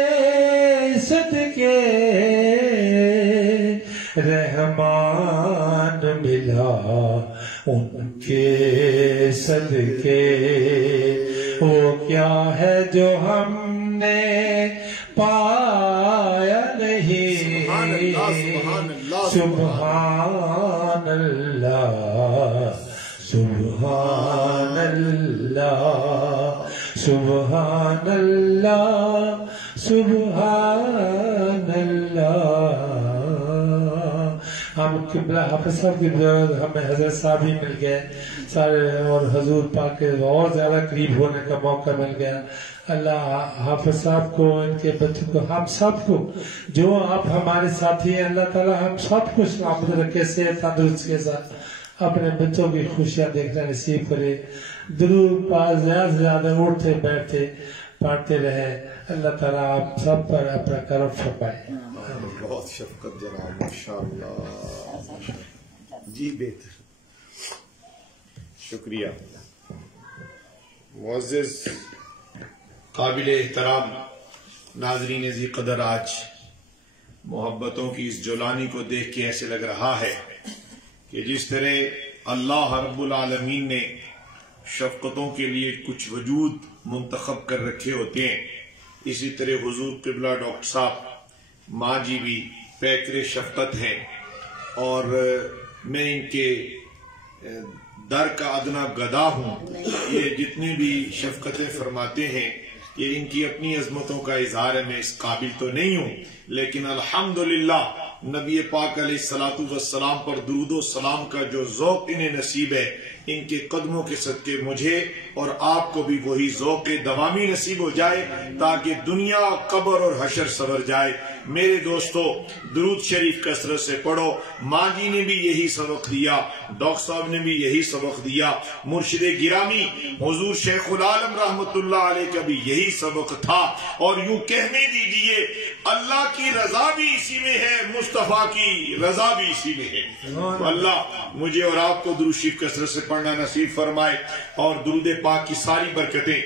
صدقے رحمان ملا ان کے صدقے. وہ کیا ہے جو ہم نے پایا نہیں. سبحان اللہ سبحان اللہ سبحان اللہ سبحان اللہ. ہم قبلہ حافظ صاحب کی ہمیں حضرت صاحب ہی مل گئے سارے اور حضور پاک کے اور زیادہ قریب ہونے کا موقع مل گیا. اللہ حافظ صاحب کو ان کے بچوں کو ہم سب کو جو آپ ہمارے ساتھی ہیں اللہ تعالیٰ ہم سب کو سلامت رکھے صحت تندرستی کے ساتھ اپنے بچوں کی خوشیاں دیکھنا نصیب کرے. درود پاک زیادہ سے زیادہ اٹھتے بیٹھتے پڑھتے رہے. اللہ تعالیٰ آپ سب پر اپنا کرم فرمائے. بہت شفقت جناب ماشاءاللہ. جی بہتر شکریہ. معزز قابل احترام ناظرین ذی قدر، آج محبتوں کی اس جولانی کو دیکھ کے ایسے لگ رہا ہے کہ جس طرح اللہ رب العالمین نے شفقتوں کے لیے کچھ وجود منتخب کر رکھے ہوتے ہیں، اسی طرح حضور قبلہ ڈاکٹر صاحب ماں جی بھی پیکر شفقت ہیں. اور میں ان کے در کا ادنا گدا ہوں. یہ جتنی بھی شفقتیں فرماتے ہیں یہ ان کی اپنی عظمتوں کا اظہار ہے. میں اس قابل تو نہیں ہوں، لیکن الحمدللہ نبی پاک علیہ الصلوۃ والسلام پر درود و سلام کا جو ذوق انہیں نصیب ہے، ان کے قدموں کے صدقے مجھے اور آپ کو بھی وہی ذوق دوامی نصیب ہو جائے تاکہ دنیا، قبر اور حشر سنور جائے. میرے دوستو، درود شریف کثرت سے پڑھو. ماں جی نے بھی یہی سبق دیا، ڈاکٹر صاحب نے بھی یہی سبق دیا، مرشد گرامی حضور شیخ العالم رحمت اللہ علیہ کا بھی یہی سبق تھا. اور یوں کہنے دیجئے اللہ کی رضا بھی اسی میں ہے، مصطفیٰ کی رضا بھی اسی میں ہے. تو اللہ مجھے اور آپ کو درود شریف کثرت سے پڑھنا نصیب فرمائے اور درود پاک کی ساری برکتیں.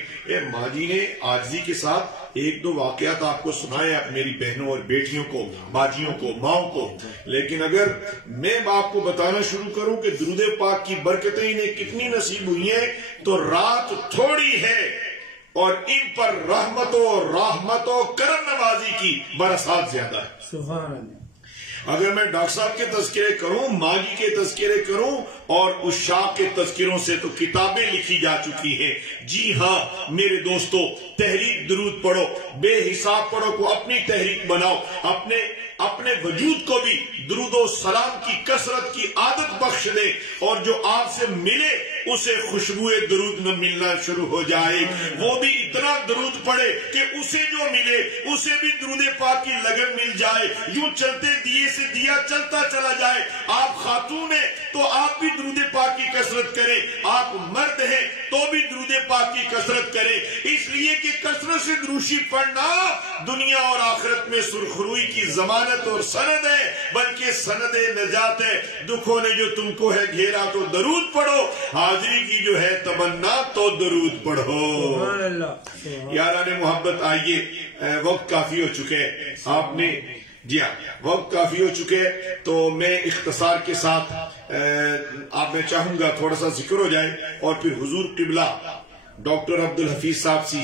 ماں جی نے عاجزی کے ساتھ ایک دو واقعات آپ کو سنائے میری بہنوں اور بیٹیوں کو، باجیوں کو، ماؤں کو، لیکن اگر میں آپ کو بتانا شروع کروں کہ درود پاک کی برکتیں انہیں کتنی نصیب ہوئی ہیں تو رات تھوڑی ہے اور ان پر رحمت و کرم نوازی کی برسات زیادہ ہے. سبحان اللہ. اگر میں ڈاکٹر صاحب کے تذکرے کروں، ماں جی کے تذکرے کروں اور عشاق کے تذکروں سے تو کتابیں لکھی جا چکی ہیں. جی ہاں میرے دوستو، تحریک درود پڑھو، بے حساب پڑھو، کو اپنی تحریک بناؤ، اپنے وجود کو بھی درود و سلام کی کثرت کی عادت بخش دے اور جو آپ سے ملے اسے خوشبوئے درود نہ ملنا شروع ہو جائے. وہ بھی اتنا درود پڑھے کہ اسے جو ملے اسے بھی درود پاک کی لگن مل جائے. یوں چلتے دیے سے دیا چلتا چلا جائے. آپ خاتون ہیں تو آپ بھی درود پاک کی کثرت کریں، آپ مرد ہیں تو بھی درود پاک کی کثرت کریں. اس لیے کہ کثرت سے دروشی پڑھنا دنیا اور آخرت میں سرخروئی کی ضمانت اور سند ہے، بلکہ سند نجات ہے. دکھوں نے جو تم کو ہے گھیرا تو درود پڑھو، حاضری کی جو ہے تمنا تو درود پڑھو. یاران محبت، آئیے وقت کافی ہو چکے آپ نے، جی ہاں وقت کافی ہو چکے تو میں اختصار کے ساتھ آپ میں چاہوں گا تھوڑا سا ذکر ہو جائے اور پھر حضور قبلہ ڈاکٹر عبدالحفیظ صاحب سی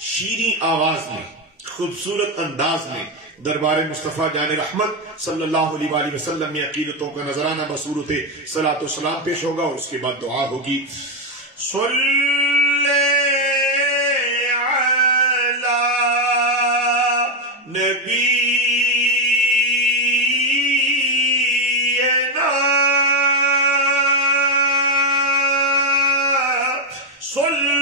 شیریں آواز میں، خوبصورت انداز میں دربار مصطفیٰ جان رحمت صلی اللہ علیہ وآلہ وسلم میں عقیدتوں کا نظرانہ بصورت صلاۃ و سلام پیش ہوگا اور اس کے بعد دعا ہوگی. صلی علی نبی صلی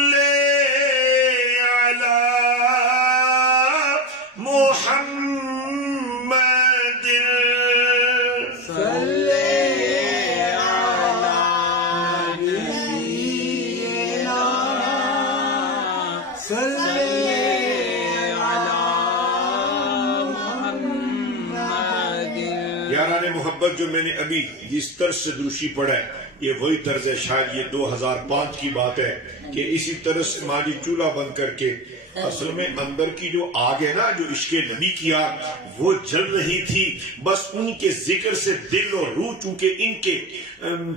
یاران محبت جو میں نے ابھی جس طرز سے دروشی پڑھا ہے یہ وہی طرز ہے، شاید یہ 2005 کی بات ہے کہ اسی طرز سے ماجی چولہا بند کر کے اصل میں اندر کی جو آگ ہے نا، جو عشق نبی کی آگ وہ جل رہی تھی، بس ان کے ذکر سے دل اور روح چونکہ ان کے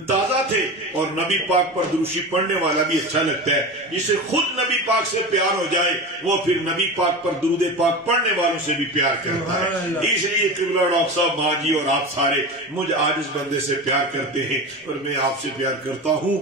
تازہ تھے، اور نبی پاک پر دروشی پڑھنے والا بھی اچھا لگتا ہے، جسے خود نبی پاک سے پیار ہو جائے وہ پھر نبی پاک پر درود پاک پڑھنے والوں سے بھی پیار کرتا ہے۔ اس لیے قبلہ ڈاکٹر صاحب، ماجی اور آپ سارے مجھ عاجز بندے سے پیار کرتے ہیں اور میں آپ سے پیار کرتا ہوں،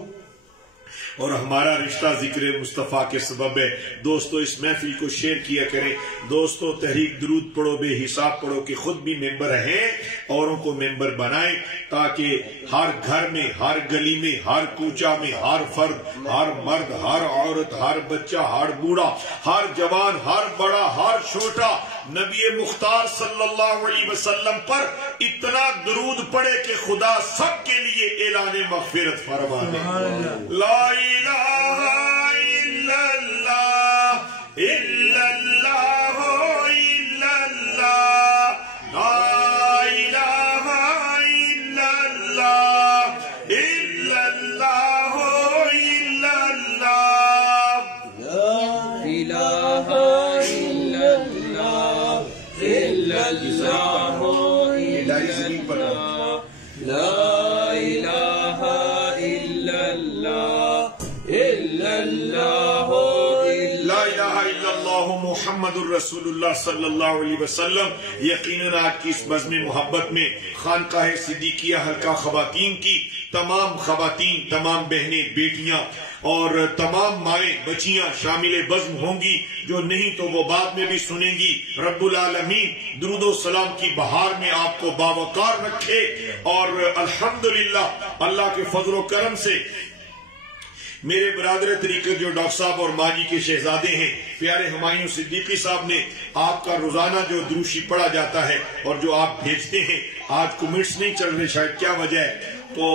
اور ہمارا رشتہ ذکر مصطفیٰ کے سبب ہے۔ دوستو اس محفل کو شیئر کیا کریں، دوستو تحریک درود پڑھو، بے حساب پڑھو کہ خود بھی ممبر ہیں، اوروں کو ممبر بنائیں، تاکہ ہر گھر میں، ہر گلی میں، ہر کوچہ میں، ہر فرد، ہر مرد، ہر عورت، ہر بچہ، ہر بوڑھا، ہر جوان، ہر بڑا، ہر چھوٹا نبی مختار صلی اللہ علیہ وسلم پر اتنا درود پڑھے کہ خدا سب کے لیے اعلان مغفرت فرما دے۔ لا الہ الا اللہ الا اللہ الا اللہ، لا الہ الا اللہ الا اللہ الا اللہ، لا الہ الا اللہ الا اللہ، لا الہ الا اللہ الا اللہ، لا الہ الا اللہ محمد الرسول اللہ صلی اللہ علیہ وسلم۔ یقیناً آج کی اس بزم محبت میں خانقاہ صدیقیہ حلقہ خواتین کی تمام خواتین، تمام بہنیں، بیٹیاں اور تمام مائیں بچیاں شامل بزم ہوں گی، جو نہیں تو وہ بعد میں بھی سنیں گی۔ رب العالمین درود و سلام کی بہار میں آپ کو باوقار رکھے، اور الحمدللہ اللہ کے فضل و کرم سے میرے برادر طریقت جو ڈاکٹر صاحب اور ماجی کے شہزادے ہیں پیارے ہمایوں صدیقی صاحب نے آپ کا روزانہ جو دروشی پڑھا جاتا ہے اور جو آپ بھیجتے ہیں، آج کمنٹس نہیں چل رہے، شاید کیا وجہ ہے، تو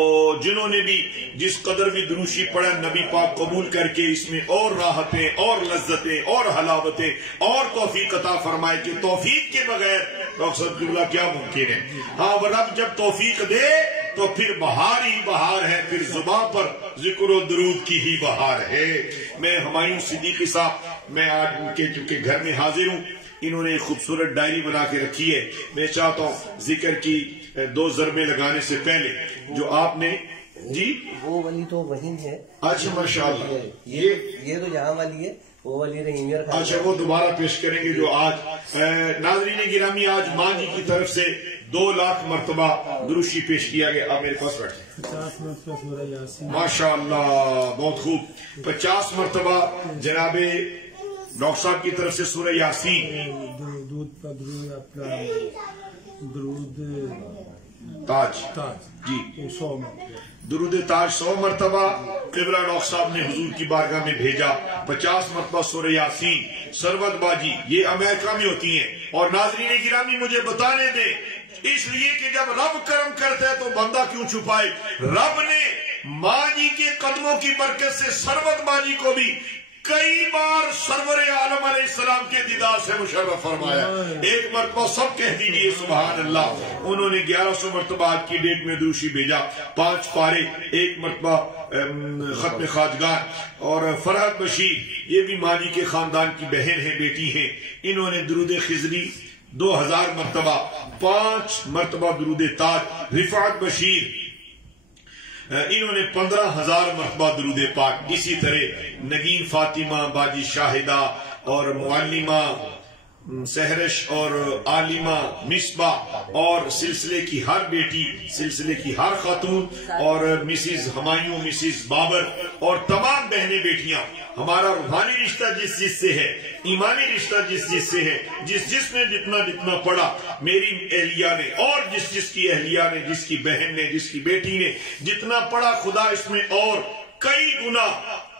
جنہوں نے بھی جس قدر بھی دروشی پڑھا نبی پاک قبول کر کے اس میں اور راحتیں اور لذتیں اور حلاوتیں اور توفیق عطا فرمائے، کہ توفیق کے بغیر ڈاکٹر صاحب قبلہ کیا ممکن ہے؟ ہاں رب جب توفیق دے تو پھر بہار ہی بہار ہے، پھر زباں پر ذکر و درود کی ہی بہار ہے۔ میں ہمایوں صدیقی صاحب، میں آج ان کے چونکہ گھر میں حاضر ہوں، انہوں نے ایک خوبصورت ڈائری بنا کے رکھی ہے، میں چاہتا ہوں ذکر کی 2 ضربیں لگانے سے پہلے جو آپ نے جی وہ والی تو وہی ہے۔ اچھا ماشاءاللہ، یہ تو یہاں والی ہے، وہ والی رحیم یار خان۔ اچھا وہ دوبارہ پیش کریں گے جو آج ناظرین گرامی آج ماں جی کی طرف سے 2 لاکھ مرتبہ دروشی پیش کیا گیا۔ آپ میرے پاس بیٹھے، 50 مرتبہ سورہ یاسین، ماشاءاللہ بہت خوب، 50 مرتبہ جناب ڈاکٹر صاحب کی طرف سے سورہ یاسین، درود پر درود، اپنا درود تاج تاج جی، 100 مرتبہ، درود تاج 100 مرتبہ قبلہ ڈاکٹر صاحب نے حضور کی بارگاہ میں بھیجا، 50 مرتبہ سورہ یاسین۔ سربت باجی یہ امریکہ میں ہوتی ہیں، اور ناظرین گرامی مجھے بتانے دیں، اس لیے کہ جب رب کرم کرتا ہے تو بندہ کیوں چھپائے؟ رب نے ماں جی کے قدموں کی برکت سے سربت باجی کو بھی کئی بار سرور عالم علیہ السلام کے دیدار سے مشرف فرمایا۔ ایک مرتبہ سب کہہ دیجئے سبحان اللہ۔ انہوں نے 1100 مرتبہ آج کی ڈیٹ میں دروشی بھیجا، 5 پارے، 1 مرتبہ ختم خواجگان، اور فرحت بشیر یہ بھی ماں جی کے خاندان کی بہن ہیں، بیٹی ہیں، انہوں نے درود خضری 2000 مرتبہ، 5 مرتبہ درود تاج۔ رفعت بشیر انہوں نے 15,000 مرتبہ درود پاک۔ اسی طرح نگین فاطمہ باجی شاہدہ اور معلمہ سہرش اور عالمہ مصباح اور سلسلے کی ہر بیٹی، سلسلے کی ہر خاتون، اور مسز ہمایوں، مسز بابر اور تمام بہنیں بیٹیاں، ہمارا روحانی رشتہ جس جس سے ہے، ایمانی رشتہ جس جس سے ہے، جس جس نے جتنا پڑھا، میری اہلیہ نے اور جس جس کی اہلیہ نے، جس کی بہن نے، جس کی بیٹی نے جتنا پڑھا، خدا اس میں اور کئی گنا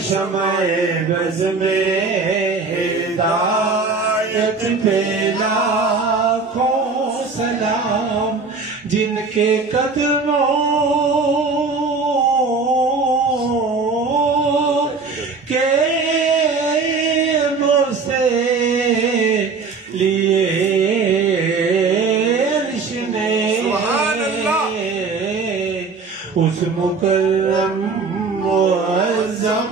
شمع بز میں ہدایت پہ لاکھوں سلام، جن کے قدموں کے بوسے لیے عرش نے اس مکرم معظم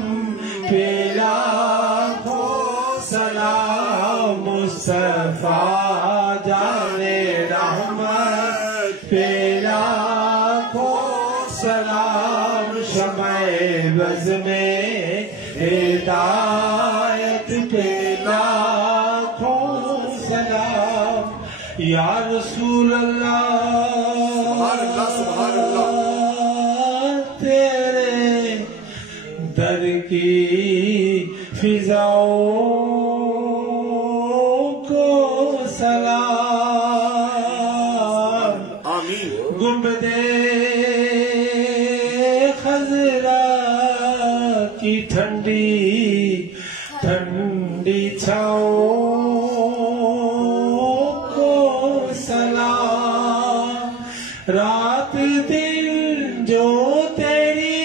پہ لاکھوں سلام، مصطفیٰ جانے رحمت پہ لاکھوں سلام، شمع بز میں ہدایت پہ لاکھوں سلام، یا رسول اللہ سبحان اللہ تیرے در کی فضاؤں کو سلام، آمین۔ گنبدِ خضرا کی ٹھنڈی ٹھنڈی چھاؤں کو سلام، رات دن جو تیری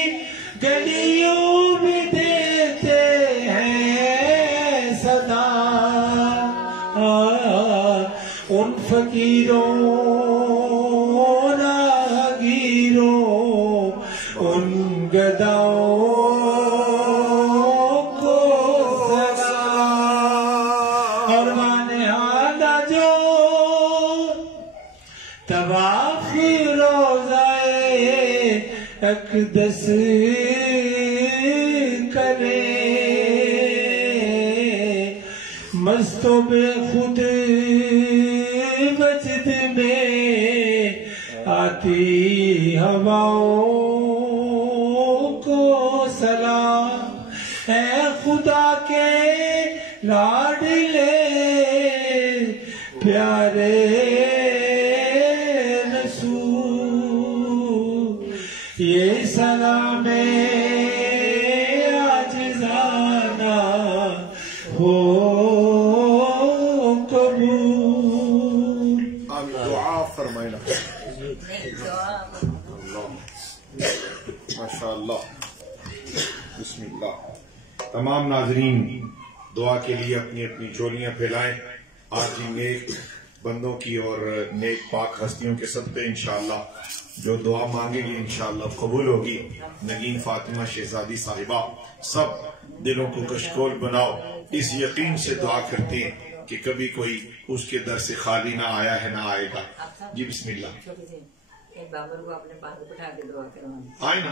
گلیوں میں دیتے ہیں صدا، ان فقیروں راہگیروں ان گداؤں کو سلام، اور مانہانہ جو طواف روضۂ اقدس کرے، مست و بے خود مسجد میں آتی ہواؤں کو سلام، اے خدا کے لاڈلے پیارے رسول، یہ سلام عاجزانہ ہو قبول۔ دعا فرمائنا۔ ماشاء اللہ، بسم اللہ۔ تمام ناظرین دعا کے لیے اپنی اپنی جولیاں پھیلائیں، آج ہی نیک بندوں کی اور نیک پاک ہستیوں کے صدقے انشاءاللہ جو دعا مانگے گی انشاءاللہ قبول ہوگی۔ نگین فاطمہ شہزادی صاحبہ، سب دلوں کو کشکول بناؤ، اس یقین سے دعا کرتے ہیں کہ کبھی کوئی اس کے در سے خالی نہ آیا ہے نہ آئے گا۔ جی بسم اللہ۔ بابر کو اپنے پاس بٹھا کے دعا کروانا۔ آئے نا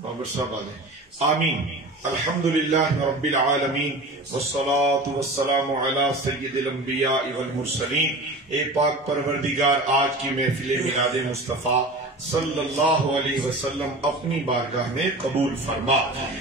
بابر صاحب آئے۔ آمین۔ الحمدللہ رب العالمین والصلاة والسلام علی سید الانبیاء والمرسلین۔ اے پاک پروردگار، آج کی محفل میلاد مصطفیٰ صلی اللہ علیہ وسلم اپنی بارگاہ میں قبول فرما۔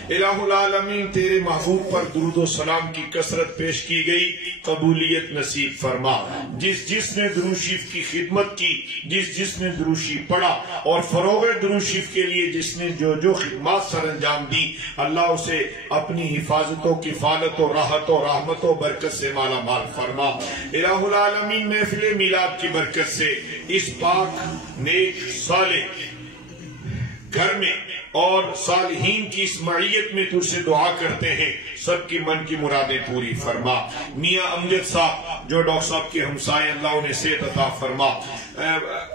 الہ العالمین، تیرے محبوب پر درود و سلام کی کثرت پیش کی گئی، قبولیت نصیب فرما۔ جس جس نے درود شریف کی خدمت کی، جس جس نے درود شریف پڑھا اور فروغ درود شریف کے لیے جس نے جو جو خدمات سر انجام دی، اللہ اسے اپنی حفاظت و کفالت و راحت و رحمت و برکت سے مالا مال فرما۔ الہ العالمین، محفل میلاد کی برکت سے اس پاک نیک صالح گھر میں اور صالحین کی اس معیت میں تجھ سے دعا کرتے ہیں، سب کی من کی مرادیں پوری فرما۔ میاں امجد صاحب جو ڈاکٹر صاحب کے ہمسائے، اللہ انہیں صحت عطا فرما۔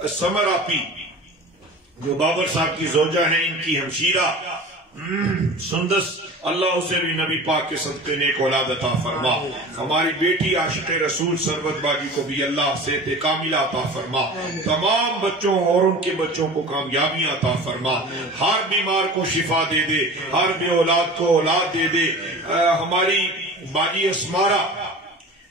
سمر آپی جو بابر صاحب کی زوجہ ہیں، ان کی ہمشیرہ سندس، اللہ اسے بھی نبی پاک کے صدقے نیک اولاد عطا فرما۔ ہماری بیٹی عاشق رسول سربت باجی کو بھی اللہ صحت کاملہ عطا فرما۔ تمام بچوں اور ان کے بچوں کو کامیابیاں عطا فرما۔ ہر بیمار کو شفا دے دے، ہر بے اولاد کو اولاد دے دے۔ ہماری باجی اسمارہ،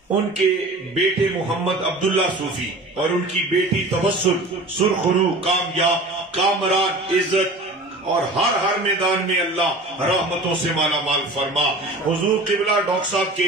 ان کے بیٹے محمد عبداللہ صوفی اور ان کی بیٹی توسل، سرخرو، کامیاب، کامران، عزت اور ہر میدان میں اللہ رحمتوں سے مالا مال فرما۔ حضور قبلہ ڈاکٹر صاحب کے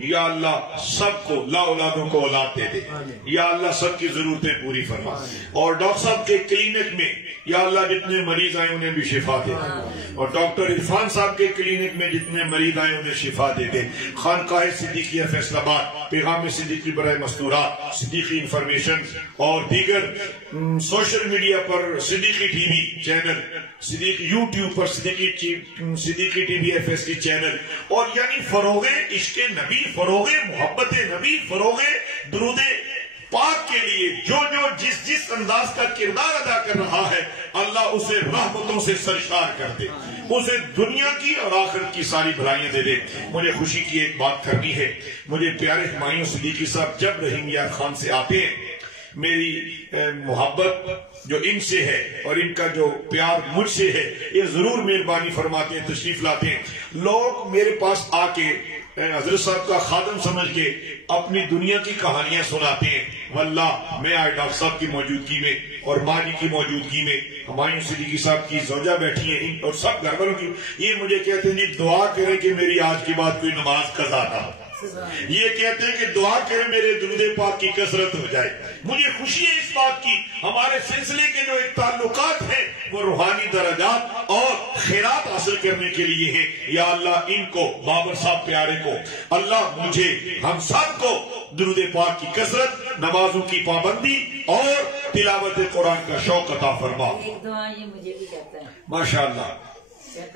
یا اللہ سب کو لا اولادوں کو اولاد دے دے، یا اللہ سب کی ضرورتیں پوری فرما، اور ڈاکٹر صاحب کے کلینک میں یا اللہ جتنے مریض آئے انہیں بھی شفا دے دے، اور ڈاکٹر عرفان صاحب کے کلینک میں جتنے مریض آئے انہیں شفا دے دے، خانقاہ صدیقیہ فیصل آباد، پیغام صدیقی برائے مستورات، صدیقی انفارمیشن اور دیگر سوشل میڈیا پر صدیقی ٹی وی چینل، صدیقی یوٹیوب پر صدیقی ٹی وی FS کی چینل، اور یعنی فروغ عشق نبی، فروغ محبت نبی، فروغ درود پاک کے لیے جو جس انداز کا کردار ادا کر رہا ہے، اللہ اسے رحمتوں سے سرشار کر دے، اسے دنیا کی اور آخرت کی ساری بھلائیاں دے دے۔ مجھے خوشی کی ایک بات کرنی ہے، مجھے پیارے ہمایوں صدیقی صاحب جب رحیم یار خان سے آتے ہیں، میری محبت جو ان سے ہے اور ان کا جو پیار مجھ سے ہے، یہ ضرور مہربانی فرماتے ہیں، تشریف لاتے ہیں۔ لوگ میرے پاس آ کے حضرت صاحب کا خادم سمجھ کے اپنی دنیا کی کہانیاں سناتے ہیں، واللہ میں آج ڈاکٹر صاحب کی موجودگی میں اور ماں جی کی موجودگی میں، ہمایوں صدیقی صاحب کی زوجہ بیٹھی ہیں اور سب گھر والوں کی، یہ مجھے کہتے ہیں جی دعا کریں کہ میری آج کے بعد کوئی نماز قضا نہ ہو، یہ کہتے ہیں کہ دعا کریں میرے درود پاک کی کثرت ہو جائے۔ مجھے خوشی ہے اس بات کی، ہمارے سلسلے کے جو ایک تعلقات ہیں وہ روحانی درجات اور خیرات حاصل کرنے کے لیے ہیں۔ یا اللہ ان کو، بابر صاحب پیارے کو، اللہ مجھے ہم سب کو درود پاک کی کثرت، نمازوں کی پابندی اور تلاوت قرآن کا شوق عطا فرما۔ ایک دعا یہ مجھے بھی کہتا ہے، ماشاءاللہ،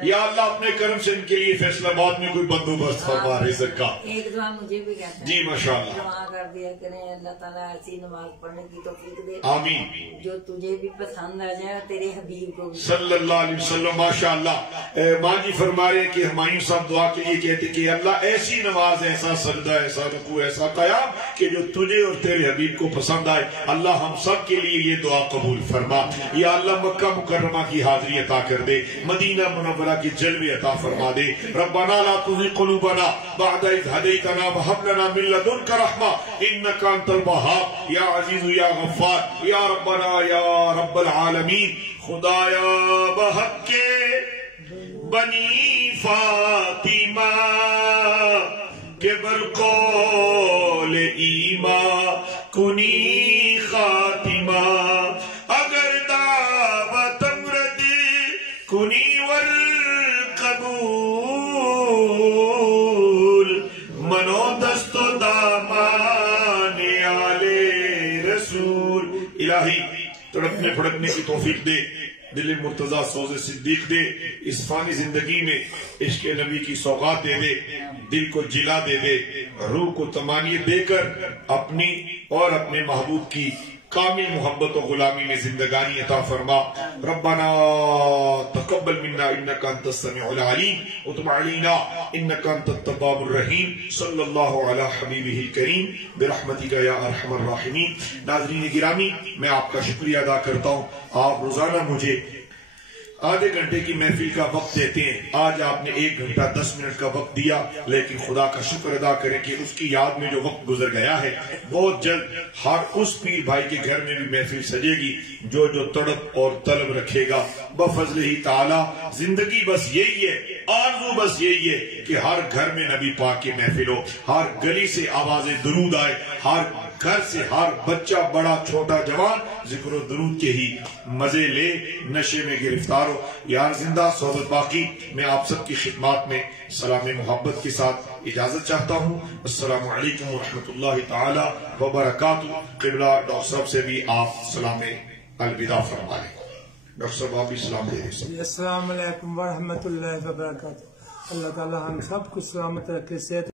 یا اللہ اپنے کرم سے ان کے لیے فیصلہ آباد میں کوئی بندوبست فرما رزق کا۔ ایک دعا مجھے بھی کہتا ہے، جی ماشاءاللہ، دعا کر دیا کریں اللہ تعالیٰ ایسی نماز پڑھنے کی توفیق دے آمین، جو تجھے بھی پسند آ جائے اور تیرے حبیب کو بھی۔ صلی اللہ علیہ وسلم۔ ماشاءاللہ، ماں جی فرما رہے ہیں کہ ہمایوں صاحب دعا کے لیے کہتے کہ اللہ ایسی نماز، ایسا سجدہ، ایسا رکوع، ایسا قیام کہ جو تجھے اور تیرے حبیب کو پسند آئے، اللہ ہم سب کے لیے یہ دعا قبول فرما۔ یا اللہ مکہ مکرمہ کی حاضری عطا کر دے، مدینہ منورہ کی جلوے عطا فرما دے۔ ربنا لا تزغ قلوبنا بعد اذ ہدیتنا وہب لنا من لدنک رحمہ انک انت الوہاب یا عزیز یا غفار یا ربنا یا رب العالمین۔ خدایا بحق کے بنی فاطمہ کے بالقول ایما کنی خاتمہ، اگر دعوت امرد کنی منو دست و دامان آلے رسول۔ الہی تڑپنے پھڑکنے کی توفیق دے، دل مرتضی سوز صدیق دے، اس فانی زندگی میں عشق نبی کی سوغات دے دے، دل کو جلا دے دے، روح کو تمانیت دے کر اپنی اور اپنے محبوب کی کامل محبت و غلامی میں زندگانی عطا فرما۔ ربنا تقبل منا انک انت السمیع العلیم وتب علینا انک انت التواب الرحیم۔ صلی اللہ علی حبیبہ الکریم برحمتک یا ارحم الراحمین۔ ناظرین گرامی، میں آپ کا شکریہ ادا کرتا ہوں، آپ روزانہ مجھے آدھے گھنٹے کی محفل کا وقت دیتے ہیں، آج آپ نے 1 گھنٹہ 10 منٹ کا وقت دیا، لیکن خدا کا شکر ادا کریں کہ اس کی یاد میں جو وقت گزر گیا ہے، بہت جلد ہر اس پیر بھائی کے گھر میں بھی محفل سجے گی جو تڑپ اور طلب رکھے گا بفضل ہی تعالی۔ زندگی بس یہی ہے، آرزو بس یہی ہے کہ ہر گھر میں نبی پاک کی محفل ہو، ہر گلی سے آواز درود آئے، ہر گھر سے ہر بچہ بڑا چھوٹا جوان ذکر و درود کے ہی مزے لے، نشے میں گرفتار ہو۔ یار زندہ صحبت باقی، میں آپ سب کی خدمات میں سلام محبت کے ساتھ اجازت چاہتا ہوں۔ السلام علیکم ورحمۃ اللہ تعالی وبرکاتہ۔ قبلہ ڈاکٹر صاحب سے بھی آپ سلام الوداع فرما لیں۔ ڈاکٹر صاحب آپ بھی سلام دے دیں۔ السلام علیکم ورحمۃ اللہ وبرکاتہ۔ اللہ تعالی ہم سب کو سلامت رکھے، صحت